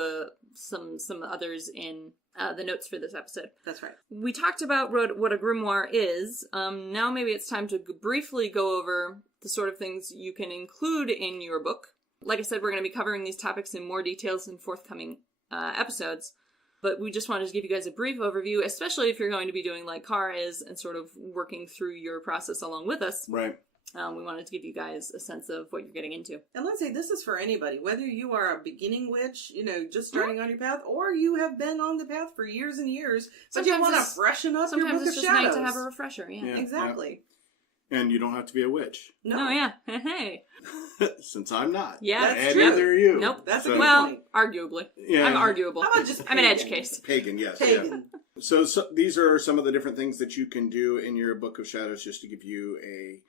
some others in the notes for this episode. That's right. We talked about what a grimoire is. Now maybe it's time to briefly go over the sort of things you can include in your book. Like I said, we're going to be covering these topics in more details in forthcoming episodes. But we just wanted to give you guys a brief overview, especially if you're going to be doing like Cara is and sort of working through your process along with us. Right. We wanted to give you guys a sense of what you're getting into. And let's say this is for anybody, whether you are a beginning witch, just starting on your path, or you have been on the path for years and years, but you want to freshen up your book of shadows. Sometimes it's just nice to have a refresher. Yeah. Exactly. And you don't have to be a witch. No, yeah. Hey. Since I'm not. Yeah, that's and true. neither are you. Nope. That's a So- good Well, point. arguably. Yeah. I'm arguable. How about just I'm an edge pagan? case. Pagan, yes. Pagan. Yeah. So these are some of the different things that you can do in your Book of Shadows, just to give you a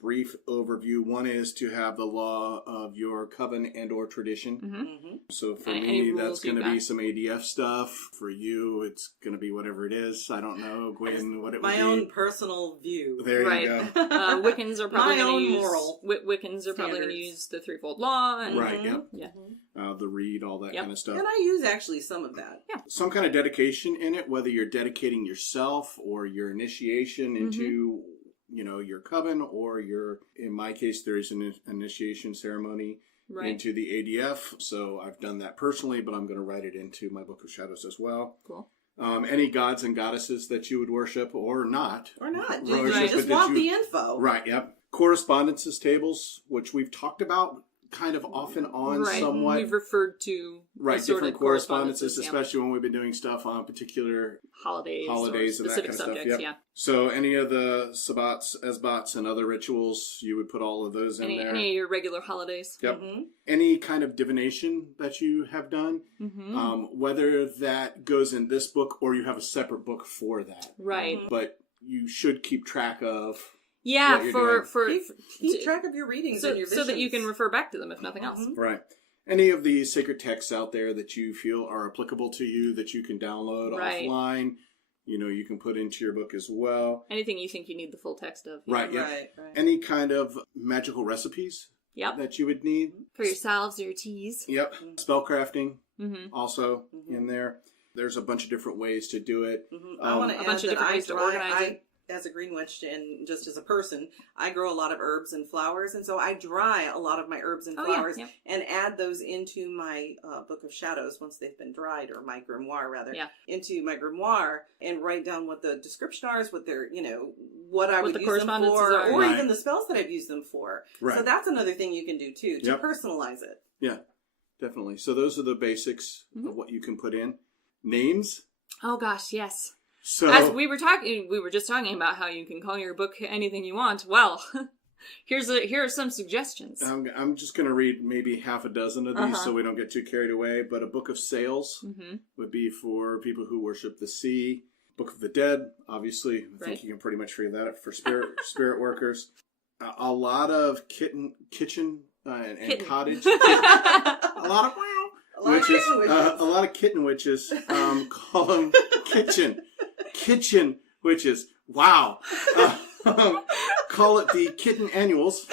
brief overview. One is to have the law of your coven and or tradition. Mm-hmm. So for Any me, rules that's going to you've be got? some ADF stuff. For you, it's going to be whatever it is. I don't know, Gwyn, what it would My be. own personal view. There Right. you go. Wiccans are probably My going own to use moral Wiccans are probably going to standards. use the threefold law. And, Right, yep. Yeah. The read, all that Yep. kind of stuff. And I use actually some of that. Some kind of dedication in it, whether you're dedicating yourself or your initiation into, your coven, or in my case, there is an initiation ceremony Right. into the ADF. So I've done that personally, but I'm going to write it into my Book of Shadows as well. Cool. Any gods and goddesses that you would worship or not. Or not. Worship, You Right. just but want that the info. Right, yep. Correspondences tables, which we've talked about kind of off and on Right. somewhat. We've referred to Right, assorted different correspondences, yeah. especially when we've been doing stuff on particular holidays holidays or and that specific kind of stuff. subjects. Yep. Yeah. So any of the sabbats, esbats, and other rituals, you would put all of those in there. Any of your regular holidays. Yep. Mm-hmm. Any kind of divination that you have done, whether that goes in this book or you have a separate book for that. Right. But you should keep track of. Yeah, what you're for Keep track of your readings and your visions. so that you can refer back to them if nothing else. Right. Any of the sacred texts out there that you feel are applicable to you that you can download Right. offline, you can put into your book as well. Anything you think you need the full text of. Right, yeah. Right. Any kind of magical recipes Yep. that you would need. For yourselves or your teas. Yep. Spellcrafting Mm-hmm. also in there. There's a bunch of different ways to do it. I want to a add bunch of that different ways to organize it. as a green witch and just as a person, I grow a lot of herbs and flowers, and so I dry a lot of my herbs and flowers and add those into my Book of Shadows once they've been dried, or my grimoire rather, into my grimoire, and write down what the description are, what they're, what I would use them for, or Right. even the spells that I've used them for. Right. So that's another thing you can do too, to personalize it. Yeah, definitely. So those are the basics of what you can put in. Names. Oh gosh, yes. So As we were just talking about how you can call your book anything you want. Well, here are some suggestions. I'm just going to read maybe half a dozen of these so we don't get too carried away. But a Book of Sails would be for people who worship the sea. Book of the Dead, obviously. I think you can pretty much figure that out for spirit workers. A lot of kitchen and cottage. A lot of witches. A lot of kitten witches. Call them kitchen witches. Wow. Call it the kitten annuals.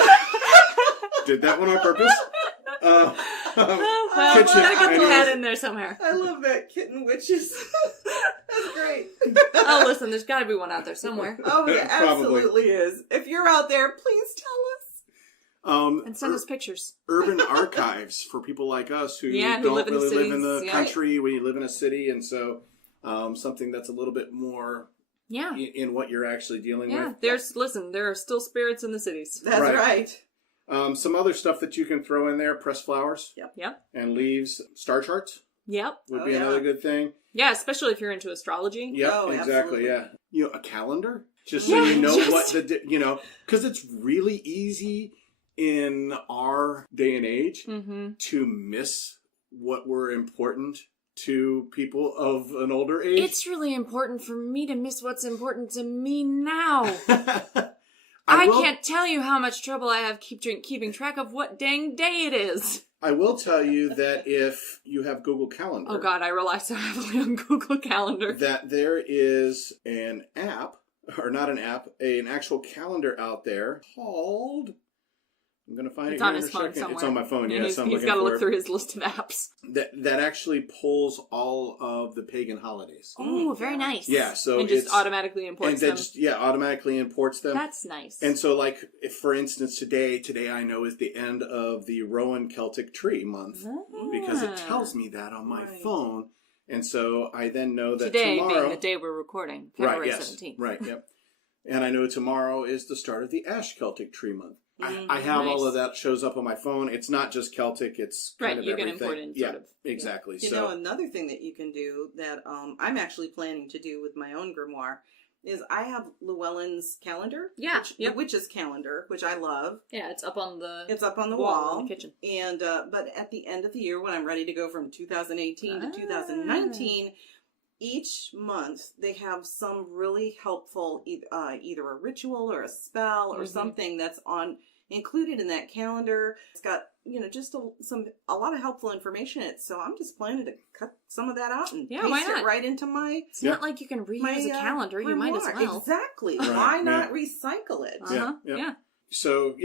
Did that one on purpose. Well, kitchen gotta get the annuals. hat in there somewhere. I love that, kitten witches. That's great. Oh, listen, there's got to be one out there somewhere. Oh, there Probably. absolutely is. If you're out there, please tell us. And send us pictures. Urban archives for people like us who who don't live in really live in cities, the country. We live in a city, and so something that's a little bit more Yeah. in what you're actually dealing Yeah. with. There are still spirits in the cities. That's right. Some other stuff that you can throw in there: pressed flowers Yep. and leaves. Star charts Yep. would be another good thing. Yeah, especially if you're into astrology. Yep, Oh, exactly. absolutely. Yeah, a calendar, just so you know what because it's really easy in our day and age to miss what were important to people of an older age. It's really important for me to miss what's important to me now. I can't tell you how much trouble I have keeping track of what dang day it is. I will tell you that if you have Google Calendar, Oh God, I rely so heavily on Google Calendar. that there is an app, or not an app, an actual calendar out there called. I'm going to find It's it here on in his a phone second. somewhere. It's on my phone. Yeah, Yes, I'm he's looking got to for look it. through his list of apps. That actually pulls all of the pagan holidays. Oh, very nice. Yeah, so and just it's automatically imports and them. then just automatically imports them. That's nice. And so, like, if for instance today I know is the end of the Rowan Celtic Tree month because it tells me that on my phone, and so I then know that today tomorrow, being the day we're recording, February 17th. Right, yep. And I know tomorrow is the start of the Ash Celtic Tree month. I have all of that shows up on my phone. It's not just Celtic; it's kind of you everything. can import in yeah, sort of. exactly. You know, another thing that you can do that I'm actually planning to do with my own grimoire is I have Llewellyn's calendar. Yeah. The witch's calendar, which I love. Yeah, it's up on the wall in the kitchen. And but at the end of the year, when I'm ready to go from 2018 to 2019, each month they have some really helpful either a ritual or a spell or something that's included in that calendar. It's got just a lot of helpful information in it. So I'm just planning to cut some of that out and paste it right into my. It's not like you can reuse a calendar. You might as well. Exactly. Right. Why not recycle it? Yeah. So,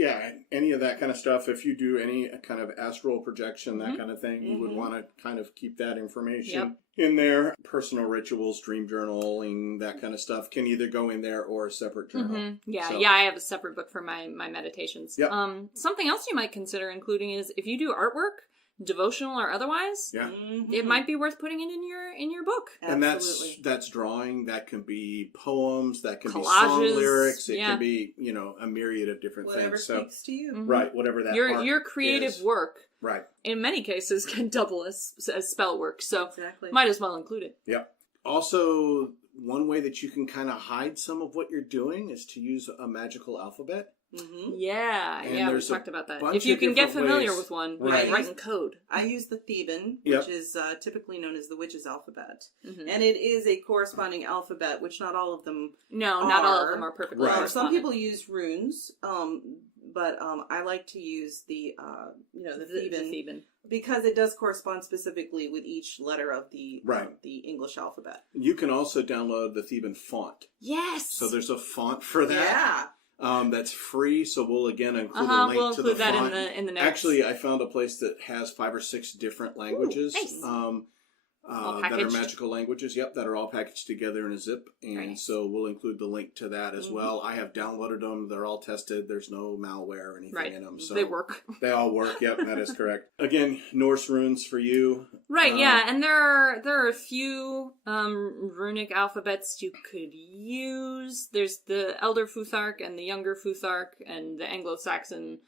any of that kind of stuff, if you do any kind of astral projection, that kind of thing, you would want to kind of keep that information in there. Personal rituals, dream journaling, that kind of stuff can either go in there or a separate journal. Yeah, I have a separate book for my meditations. Yep. Something else you might consider including is if you do artwork, devotional or otherwise, it might be worth putting it in your book. And that's drawing, that can be poems, that can be song lyrics, it can be, a myriad of different whatever things. Whatever speaks to you. Right, whatever that your creative is. work. Right. In many cases can double as spell work. So might as well include it. Yep. Also, one way that you can kind of hide some of what you're doing is to use a magical alphabet. Yeah, we talked about that. If you can get familiar with one, right. Write in code. I use the Theban, which is typically known as the witch's alphabet. And it is a corresponding alphabet, which not all of them not all of them are perfectly correspondent. Some people use runes, but I like to use the Theban. Because it does correspond specifically with each letter of the English alphabet. You can also download the Theban font. Yes! So there's a font for that. Yeah. That's free, so we'll again include a link to the that font. in the notes. Actually, I found a place that has 5 or 6 different languages. Ooh, nice. That are magical languages. Yep, that are all packaged together in a zip, and so we'll include the link to that as well. I have downloaded them; they're all tested. There's no malware or anything in them, so they work. They all work. Yep, that is correct. Again, Norse runes for you. Right. Yeah, and there are a few runic alphabets you could use. There's the Elder Futhark and the Younger Futhark and the Anglo-Saxon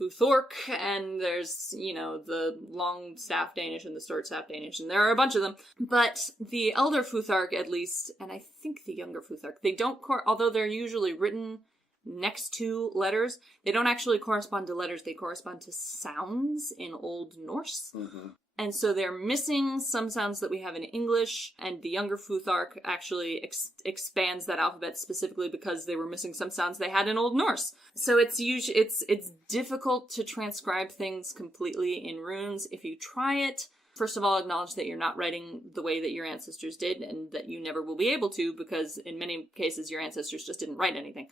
Futhork, and there's, the long staff Danish and the short staff Danish, and there are a bunch of them. But the Elder Futhark, at least, and I think the Younger Futhark, they don't, although they're usually written next to letters, they don't actually correspond to letters, they correspond to sounds in Old Norse. And so they're missing some sounds that we have in English, and the Younger Futhark actually expands that alphabet specifically because they were missing some sounds they had in Old Norse. So it's difficult to transcribe things completely in runes. If you try it, first of all, acknowledge that you're not writing the way that your ancestors did, and that you never will be able to, because in many cases your ancestors just didn't write anything.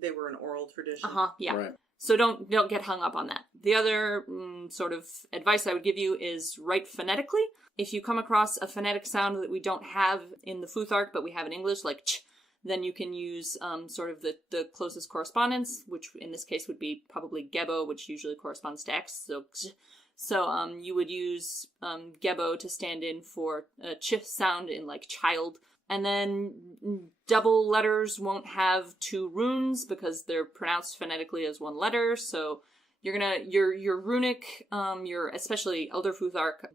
They were an oral tradition. Yeah. Right. So don't get hung up on that. The other sort of advice I would give you is write phonetically. If you come across a phonetic sound that we don't have in the Futhark, but we have in English, like ch, then you can use sort of the closest correspondence, which in this case would be probably gebo, which usually corresponds to x, so ch. So you would use gebo to stand in for a ch sound in like child. And then double letters won't have 2 runes because they're pronounced phonetically as 1 letter. So your runic, your especially Elder Futhark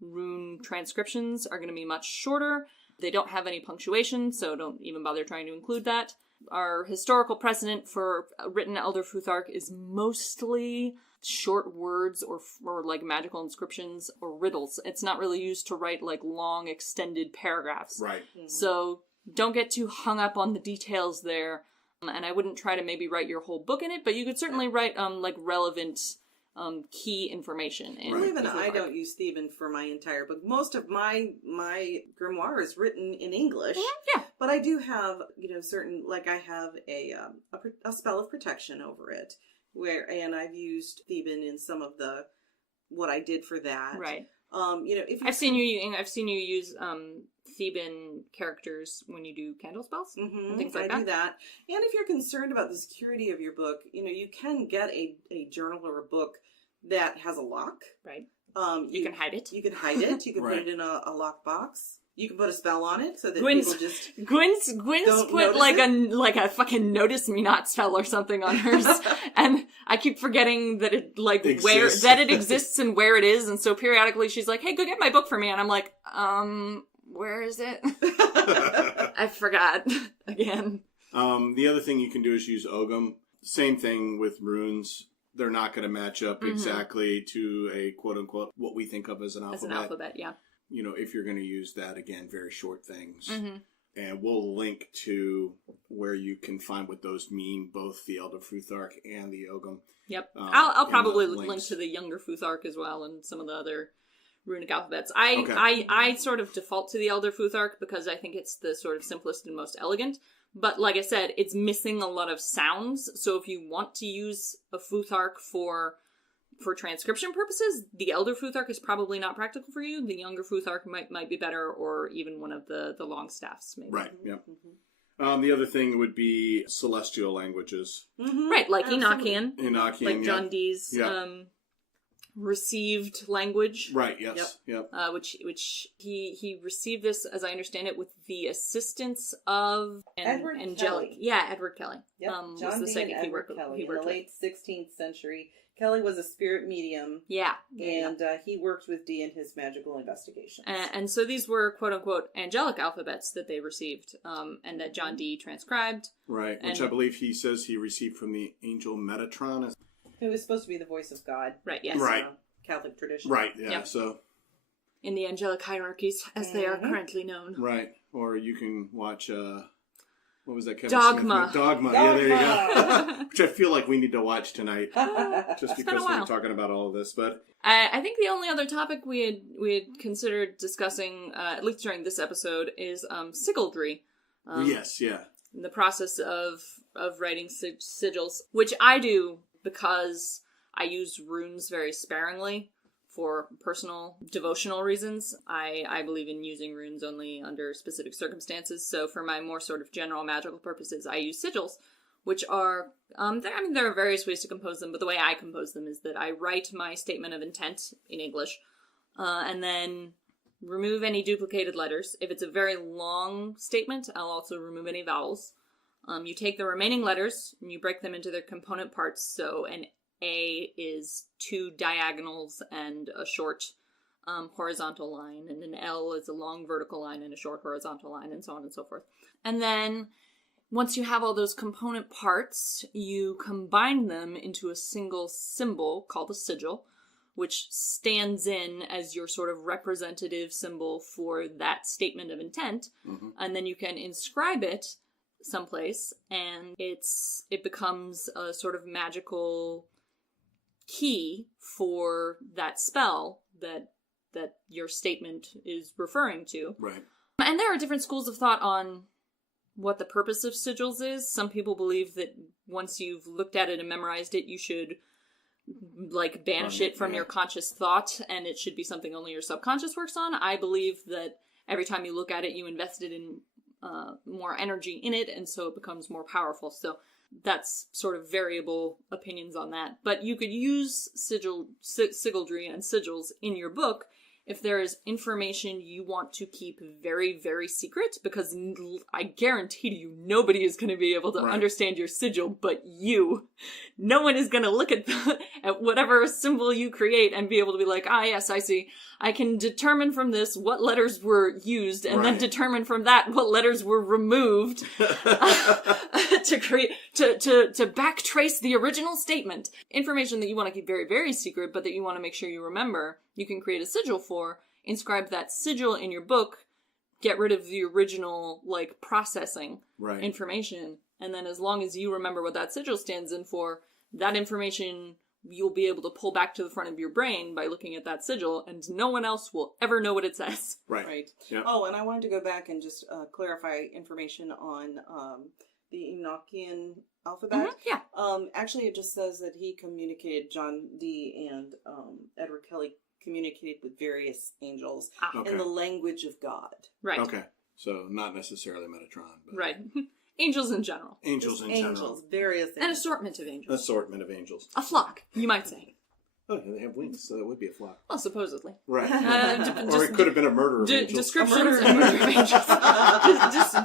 rune transcriptions are going to be much shorter. They don't have any punctuation, so don't even bother trying to include that. Our historical precedent for written Elder Futhark is mostly short words or like magical inscriptions or riddles. It's not really used to write like long extended paragraphs. Right. So don't get too hung up on the details there. And I wouldn't try to maybe write your whole book in it, but you could certainly write like relevant key information. Well, even I don't use Theban for my entire book. Most of my grimoire is written in English. Yeah. But I do have, certain, like I have a spell of protection over it. And I've used Theban in some of what I did for that. Right. If I've seen you use Theban characters when you do candle spells and things like that. I do that. And if you're concerned about the security of your book, you can get a journal or a book that has a lock. Right. You can hide it. You can hide it. You can put it in a lock box. You can put a spell on it so that Gwyn's put like a fucking notice me not spell or something on hers, and I keep forgetting that it it exists and where it is, and so periodically she's like, "Hey, go get my book for me," and I'm like, where is it? I forgot again. The other thing you can do is use Ogum. Same thing with runes. They're not going to match up exactly to a quote-unquote what we think of as an alphabet. As an alphabet, yeah. You know, if you're going to use that, again, very short things. And we'll link to where you can find what those mean, both the Elder Futhark and the Ogum. Yep. I'll probably link to the Younger Futhark as well and some of the other runic alphabets. I sort of default to the Elder Futhark because I think it's the sort of simplest and most elegant. But like I said, it's missing a lot of sounds. So if you want to use a Futhark for transcription purposes, the Elder Futhark is probably not practical for you. The Younger Futhark might be better, or even one of the long staffs, maybe. Right, yep. The other thing would be celestial languages. Right, like Enochian. Enochian, like John Dee's received language. Right, yes, yep. Which he received this, as I understand it, with the assistance of Edward Angelic. Kelly. Yeah, Edward Kelly. Yep. Was John the Dee second and he worked Edward Kelly he in worked the with. late 16th century. Kelly was a spirit medium. Yeah. And he worked with Dee in his magical investigations. And so these were, quote-unquote, angelic alphabets that they received, and that John Dee transcribed. Right, which I believe he says he received from the angel Metatron. Who was supposed to be the voice of God. Right, yes. Right. Catholic tradition. Right, yeah, Yep. So... In the angelic hierarchies, as they are currently known. Right, or you can watch... what was that, Kevin Dogma. Smith? Dogma. Yeah, there you go. Which I feel like we need to watch tonight. Just because we're talking about all of this. But I think the only other topic we had considered discussing, at least during this episode, is sigildry. Yes, yeah. The process of writing sigils, which I do because I use runes very sparingly. For personal devotional reasons, I believe in using runes only under specific circumstances. So for my more sort of general magical purposes, I use sigils, which are, there are various ways to compose them, but the way I compose them is that I write my statement of intent in English, and then remove any duplicated letters. If it's a very long statement, I'll also remove any vowels. You take the remaining letters and you break them into their component parts. So an A is 2 diagonals and a short horizontal line, and an L is a long vertical line and a short horizontal line, and so on and so forth. And then, once you have all those component parts, you combine them into a single symbol called a sigil, which stands in as your sort of representative symbol for that statement of intent, and then you can inscribe it someplace, and it becomes a sort of magical key for that spell that your statement is referring to. Right. And there are different schools of thought on what the purpose of sigils is. Some people believe that once you've looked at it and memorized it, you should banish it from your conscious thought, and it should be something only your subconscious works on. I believe that every time you look at it, you invest it in more energy in it, and so it becomes more powerful. So that's sort of variable opinions on that. But you could use sigildry and sigils in your book if there is information you want to keep very, very secret, because I guarantee you nobody is going to be able to understand your sigil but you. No one is going to look at whatever symbol you create and be able to be like, yes, I see. I can determine from this what letters were used, and then determine from that what letters were removed to backtrace the original statement. Information that you want to keep very, very secret, but that you want to make sure you remember, you can create a sigil for, inscribe that sigil in your book, get rid of the original, processing information, and then as long as you remember what that sigil stands in for, that information you'll be able to pull back to the front of your brain by looking at that sigil, and no one else will ever know what it says. Right. Yep. Oh, and I wanted to go back and just clarify information on the Enochian alphabet. Yeah. Actually, it just says that John Dee and Edward Kelly communicated with various angels in the language of God. Right. Okay. So not necessarily Metatron. But right. Angels in general. Angels in general. Various angels. An assortment of angels. Assortment of angels. A flock, you might say. Oh, yeah, they have wings, so that would be a flock. Well, supposedly. Right. Or it could have been a murder of angels. Descriptions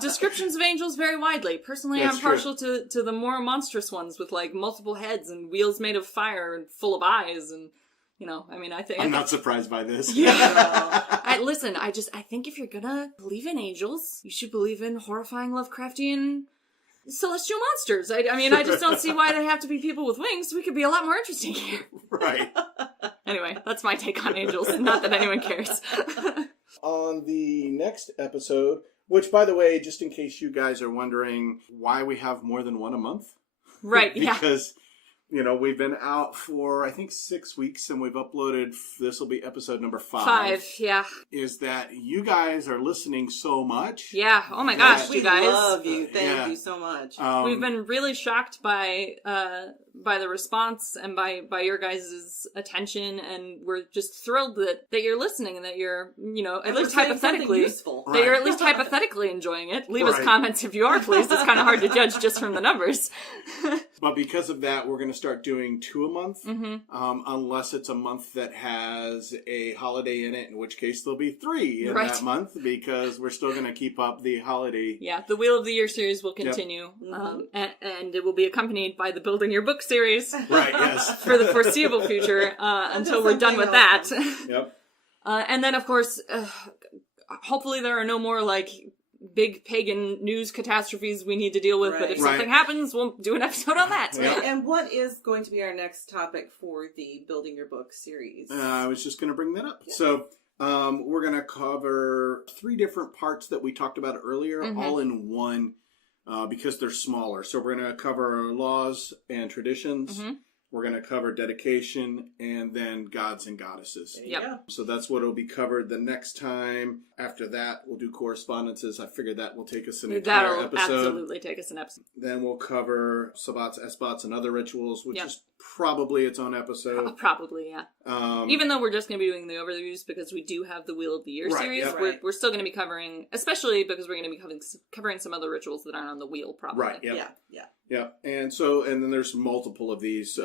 descriptions of angels vary widely. Personally, I'm partial to the more monstrous ones with multiple heads and wheels made of fire and full of eyes and I mean, I think... I'm not surprised by this. Yeah. I think if you're gonna believe in angels, you should believe in horrifying Lovecraftian celestial monsters. I mean, I just don't see why they have to be people with wings. We could be a lot more interesting here. Right. Anyway, that's my take on angels. Not that anyone cares. On the next episode, which, by the way, just in case you guys are wondering why we have more than one a month. Right, yeah. Because, we've been out for, I think, 6 weeks, and we've uploaded, this will be episode number 5. 5, yeah. Is that you guys are listening so much. Yeah, oh my gosh, We you guys. love you. Thank you so much. We've been really shocked by the response and by your guys' attention, and we're just thrilled that you're listening and that you're, at least hypothetically, useful. that you're at least hypothetically enjoying it. Leave us comments if you are, please. It's kind of hard to judge just from the numbers. But because of that, we're going to start doing 2 a month, mm-hmm. Unless it's a month that has a holiday in it, in which case there'll be 3 in that month, because we're still going to keep up the holiday. Yeah, the Wheel of the Year series will continue, and it will be accompanied by the Building Your Book series. Right, yes. For the foreseeable future, until we're done with that. Yep. And then, of course, hopefully there are no more, big pagan news catastrophes we need to deal with, but if something happens, we'll do an episode on that. Right. And what is going to be our next topic for the Building Your Book series? I was just going to bring that up. Yeah. So, we're going to cover 3 different parts that we talked about earlier, all in one, because they're smaller. So we're going to cover laws and traditions. Mm-hmm. We're going to cover dedication, and then gods and goddesses. Yep. So that's what will be covered the next time. After that, we'll do correspondences. I figured that will take us an entire episode. That'll absolutely take us an episode. Then we'll cover sabbats, esbats, and other rituals, which is probably its own episode. Probably, yeah. Even though we're just going to be doing the overviews because we do have the Wheel of the Year series, we're still going to be covering, especially because we're going to be covering some other rituals that aren't on the wheel, probably. Right, Yeah. Yeah, and then there's multiple of these.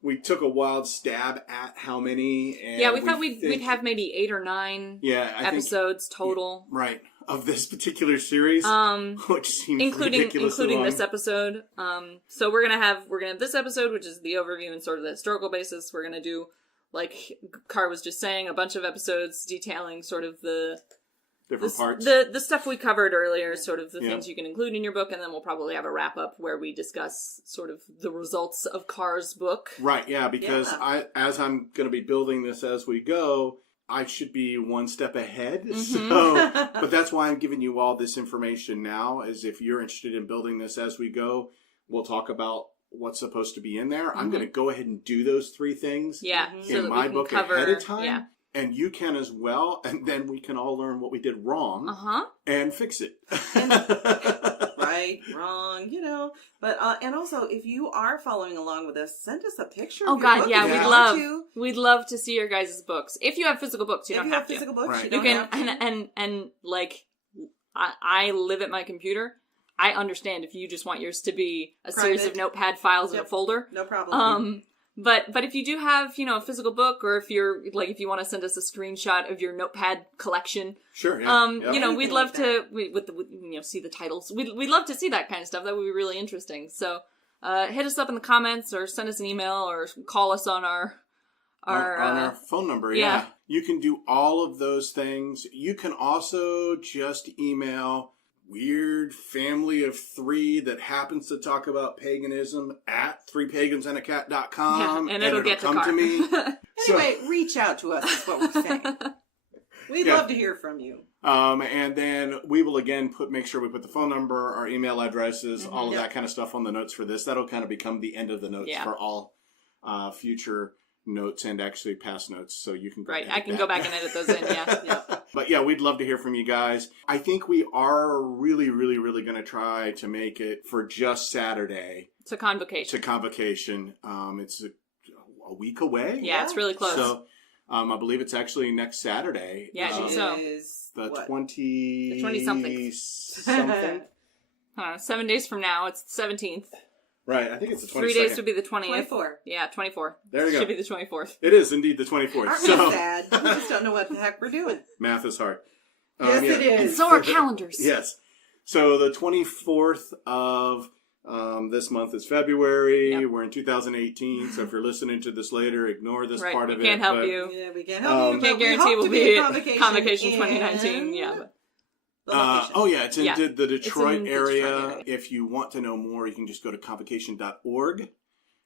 We took a wild stab at how many. And we thought we'd have maybe 8 or 9 episodes total. Right, of this particular series, which seems including long. this episode. So we're gonna have this episode, which is the overview and sort of the historical basis. We're gonna do, like Car was just saying, a bunch of episodes detailing sort of the different parts. The stuff we covered earlier, sort of the things you can include in your book, and then we'll probably have a wrap-up where we discuss sort of the results of Car's book. Right, yeah, because as I'm going to be building this as we go, I should be one step ahead. So, but that's why I'm giving you all this information now, is if you're interested in building this as we go, we'll talk about what's supposed to be in there. I'm going to go ahead and do those 3 things in my book ahead of time. Yeah. And you can as well, and then we can all learn what we did wrong and fix it. Right, wrong, But and also, if you are following along with us, send us a picture. Oh of your God, book yeah, we'd love to see your guys' books. If you have physical books, you don't have to. Physical books, right. you don't have to. And I live at my computer. I understand if you just want yours to be a series of notepad files in a folder. No problem. But if you do have, a physical book, or if you're, if you want to send us a screenshot of your notepad collection. Sure, yeah. We'd love to, see the titles. We'd love to see that kind of stuff. That would be really interesting. So, hit us up in the comments, or send us an email, or call us on our phone number, yeah. You can do all of those things. You can also just email weird family of 3 that happens to talk about paganism at 3pagansandacat.com, and it'll get come to me. Anyway, reach out to us is what we're saying. We'd love to hear from you. And then we will again make sure we put the phone number, our email addresses, all of that kind of stuff on the notes for this. That'll kind of become the end of the notes for all future notes and actually past notes, so you can go I can go back and edit those in, yeah. But yeah, we'd love to hear from you guys. I think we are really, really, really going to try to make it for just Saturday. To Convocation. It's a week away. Yeah, it's really close. So I believe it's actually next Saturday. Yeah, I think so. The 20-something. I don't know, 7 days from now, it's the 17th. Right, I think it's the 22nd. 3 days would be the 20th. 24. Yeah, 24. There you go. Should be the 24th. It is indeed the 24th. Aren't we sad? We just don't know what the heck we're doing. Math is hard. Yes, it is. And so are calendars. Yes. So the 24th of This month is February. Yep. We're in 2018, so if you're listening to this later, ignore this Right, part of we it. can't help you. Yeah, we can't help you. We can't guarantee we'll be at Convocation 2019. Yeah. It's in the Detroit area. area. If you want to know more, you can just go to convocation.org,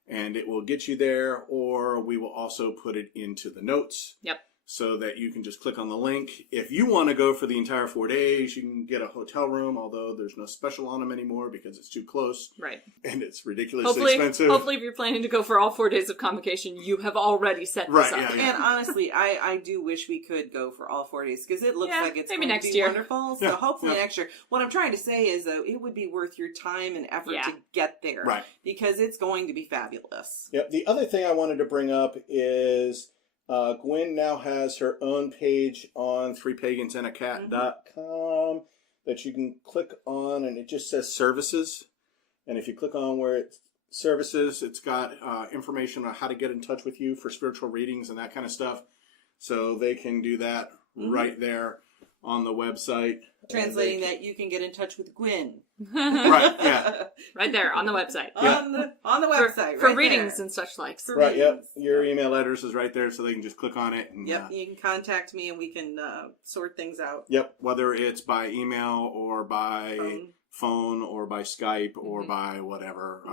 and it will get you there, or we will also put it into the notes. Yep. So that you can just click on the link. If you want to go for the entire 4 days, you can get a hotel room, although there's no special on them anymore because it's too close. Right. And it's ridiculously expensive. Hopefully, if you're planning to go for all 4 days of Convocation, you have already set this up. Yeah. And honestly, I do wish we could go for all 4 days because it looks like it's maybe going next to be year. wonderful. So hopefully next year. What I'm trying to say is, though, it would be worth your time and effort to get there. Right. Because it's going to be fabulous. Yep. The other thing I wanted to bring up is Gwyn now has her own page on threepagansandacat.com that you can click on, and it just says services. And if you click on where it's services, it's got information on how to get in touch with you for spiritual readings and that kind of stuff. So they can do that right there on the website. Translating that, you can get in touch with Gwyn. Right, yeah. Right there on the website. On the website, for right readings there. and such likes. For Right, readings. yep. Your email address is right there, so they can just click on it. And, Yep, you can contact me and we can sort things out. Yep, whether it's by email or by phone or by Skype or by whatever.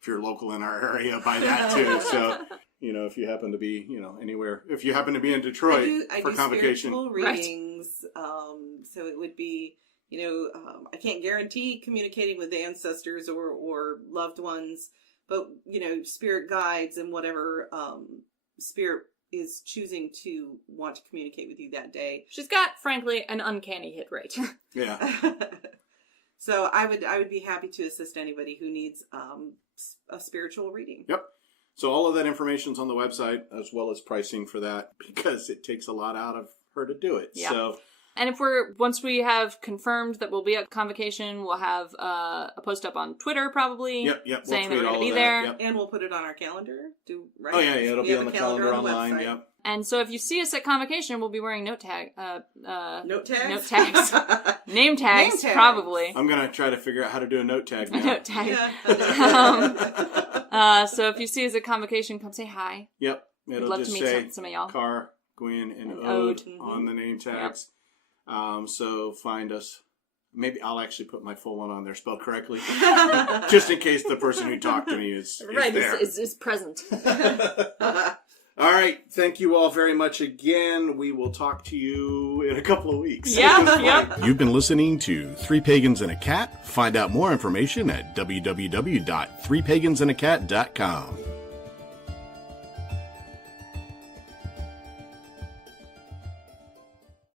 If you're local in our area, by that too. So, if you happen to be, anywhere, if you happen to be in Detroit I for do Convocation. spiritual readings, so it would be, I can't guarantee communicating with ancestors or loved ones, but, spirit guides and whatever spirit is choosing to want to communicate with you that day. She's got, frankly, an uncanny hit rate. Yeah. So I would be happy to assist anybody who needs a spiritual reading. Yep. So all of that information's on the website, as well as pricing for that, because it takes a lot out of her to do it. Yeah. So, and once we have confirmed that we'll be at Convocation, we'll have a post up on Twitter probably. Yep. Saying that We'll we're going to tweet be all there. of that, yep. And we'll put it on our calendar. Right? Oh, yeah, it'll We be have on a the calendar on the online, website. yep. And so if you see us at Convocation, we'll be wearing Note tags? Name tags, probably. I'm going to try to figure out how to do a note tag now. Note tag. So if you see us at Convocation, come say hi. Yep. It'll We'd love just to meet say some of y'all. Car, Gwyn, and And Ode Ode. on the name tags. So find us. Maybe I'll actually put my full one on there spelled correctly. Just in case the person who talked to me is there. Is present. All right. Thank you all very much again. We will talk to you in a couple of weeks. Yeah, yep. You've been listening to Three Pagans and a Cat. Find out more information at www.threepagansandacat.com.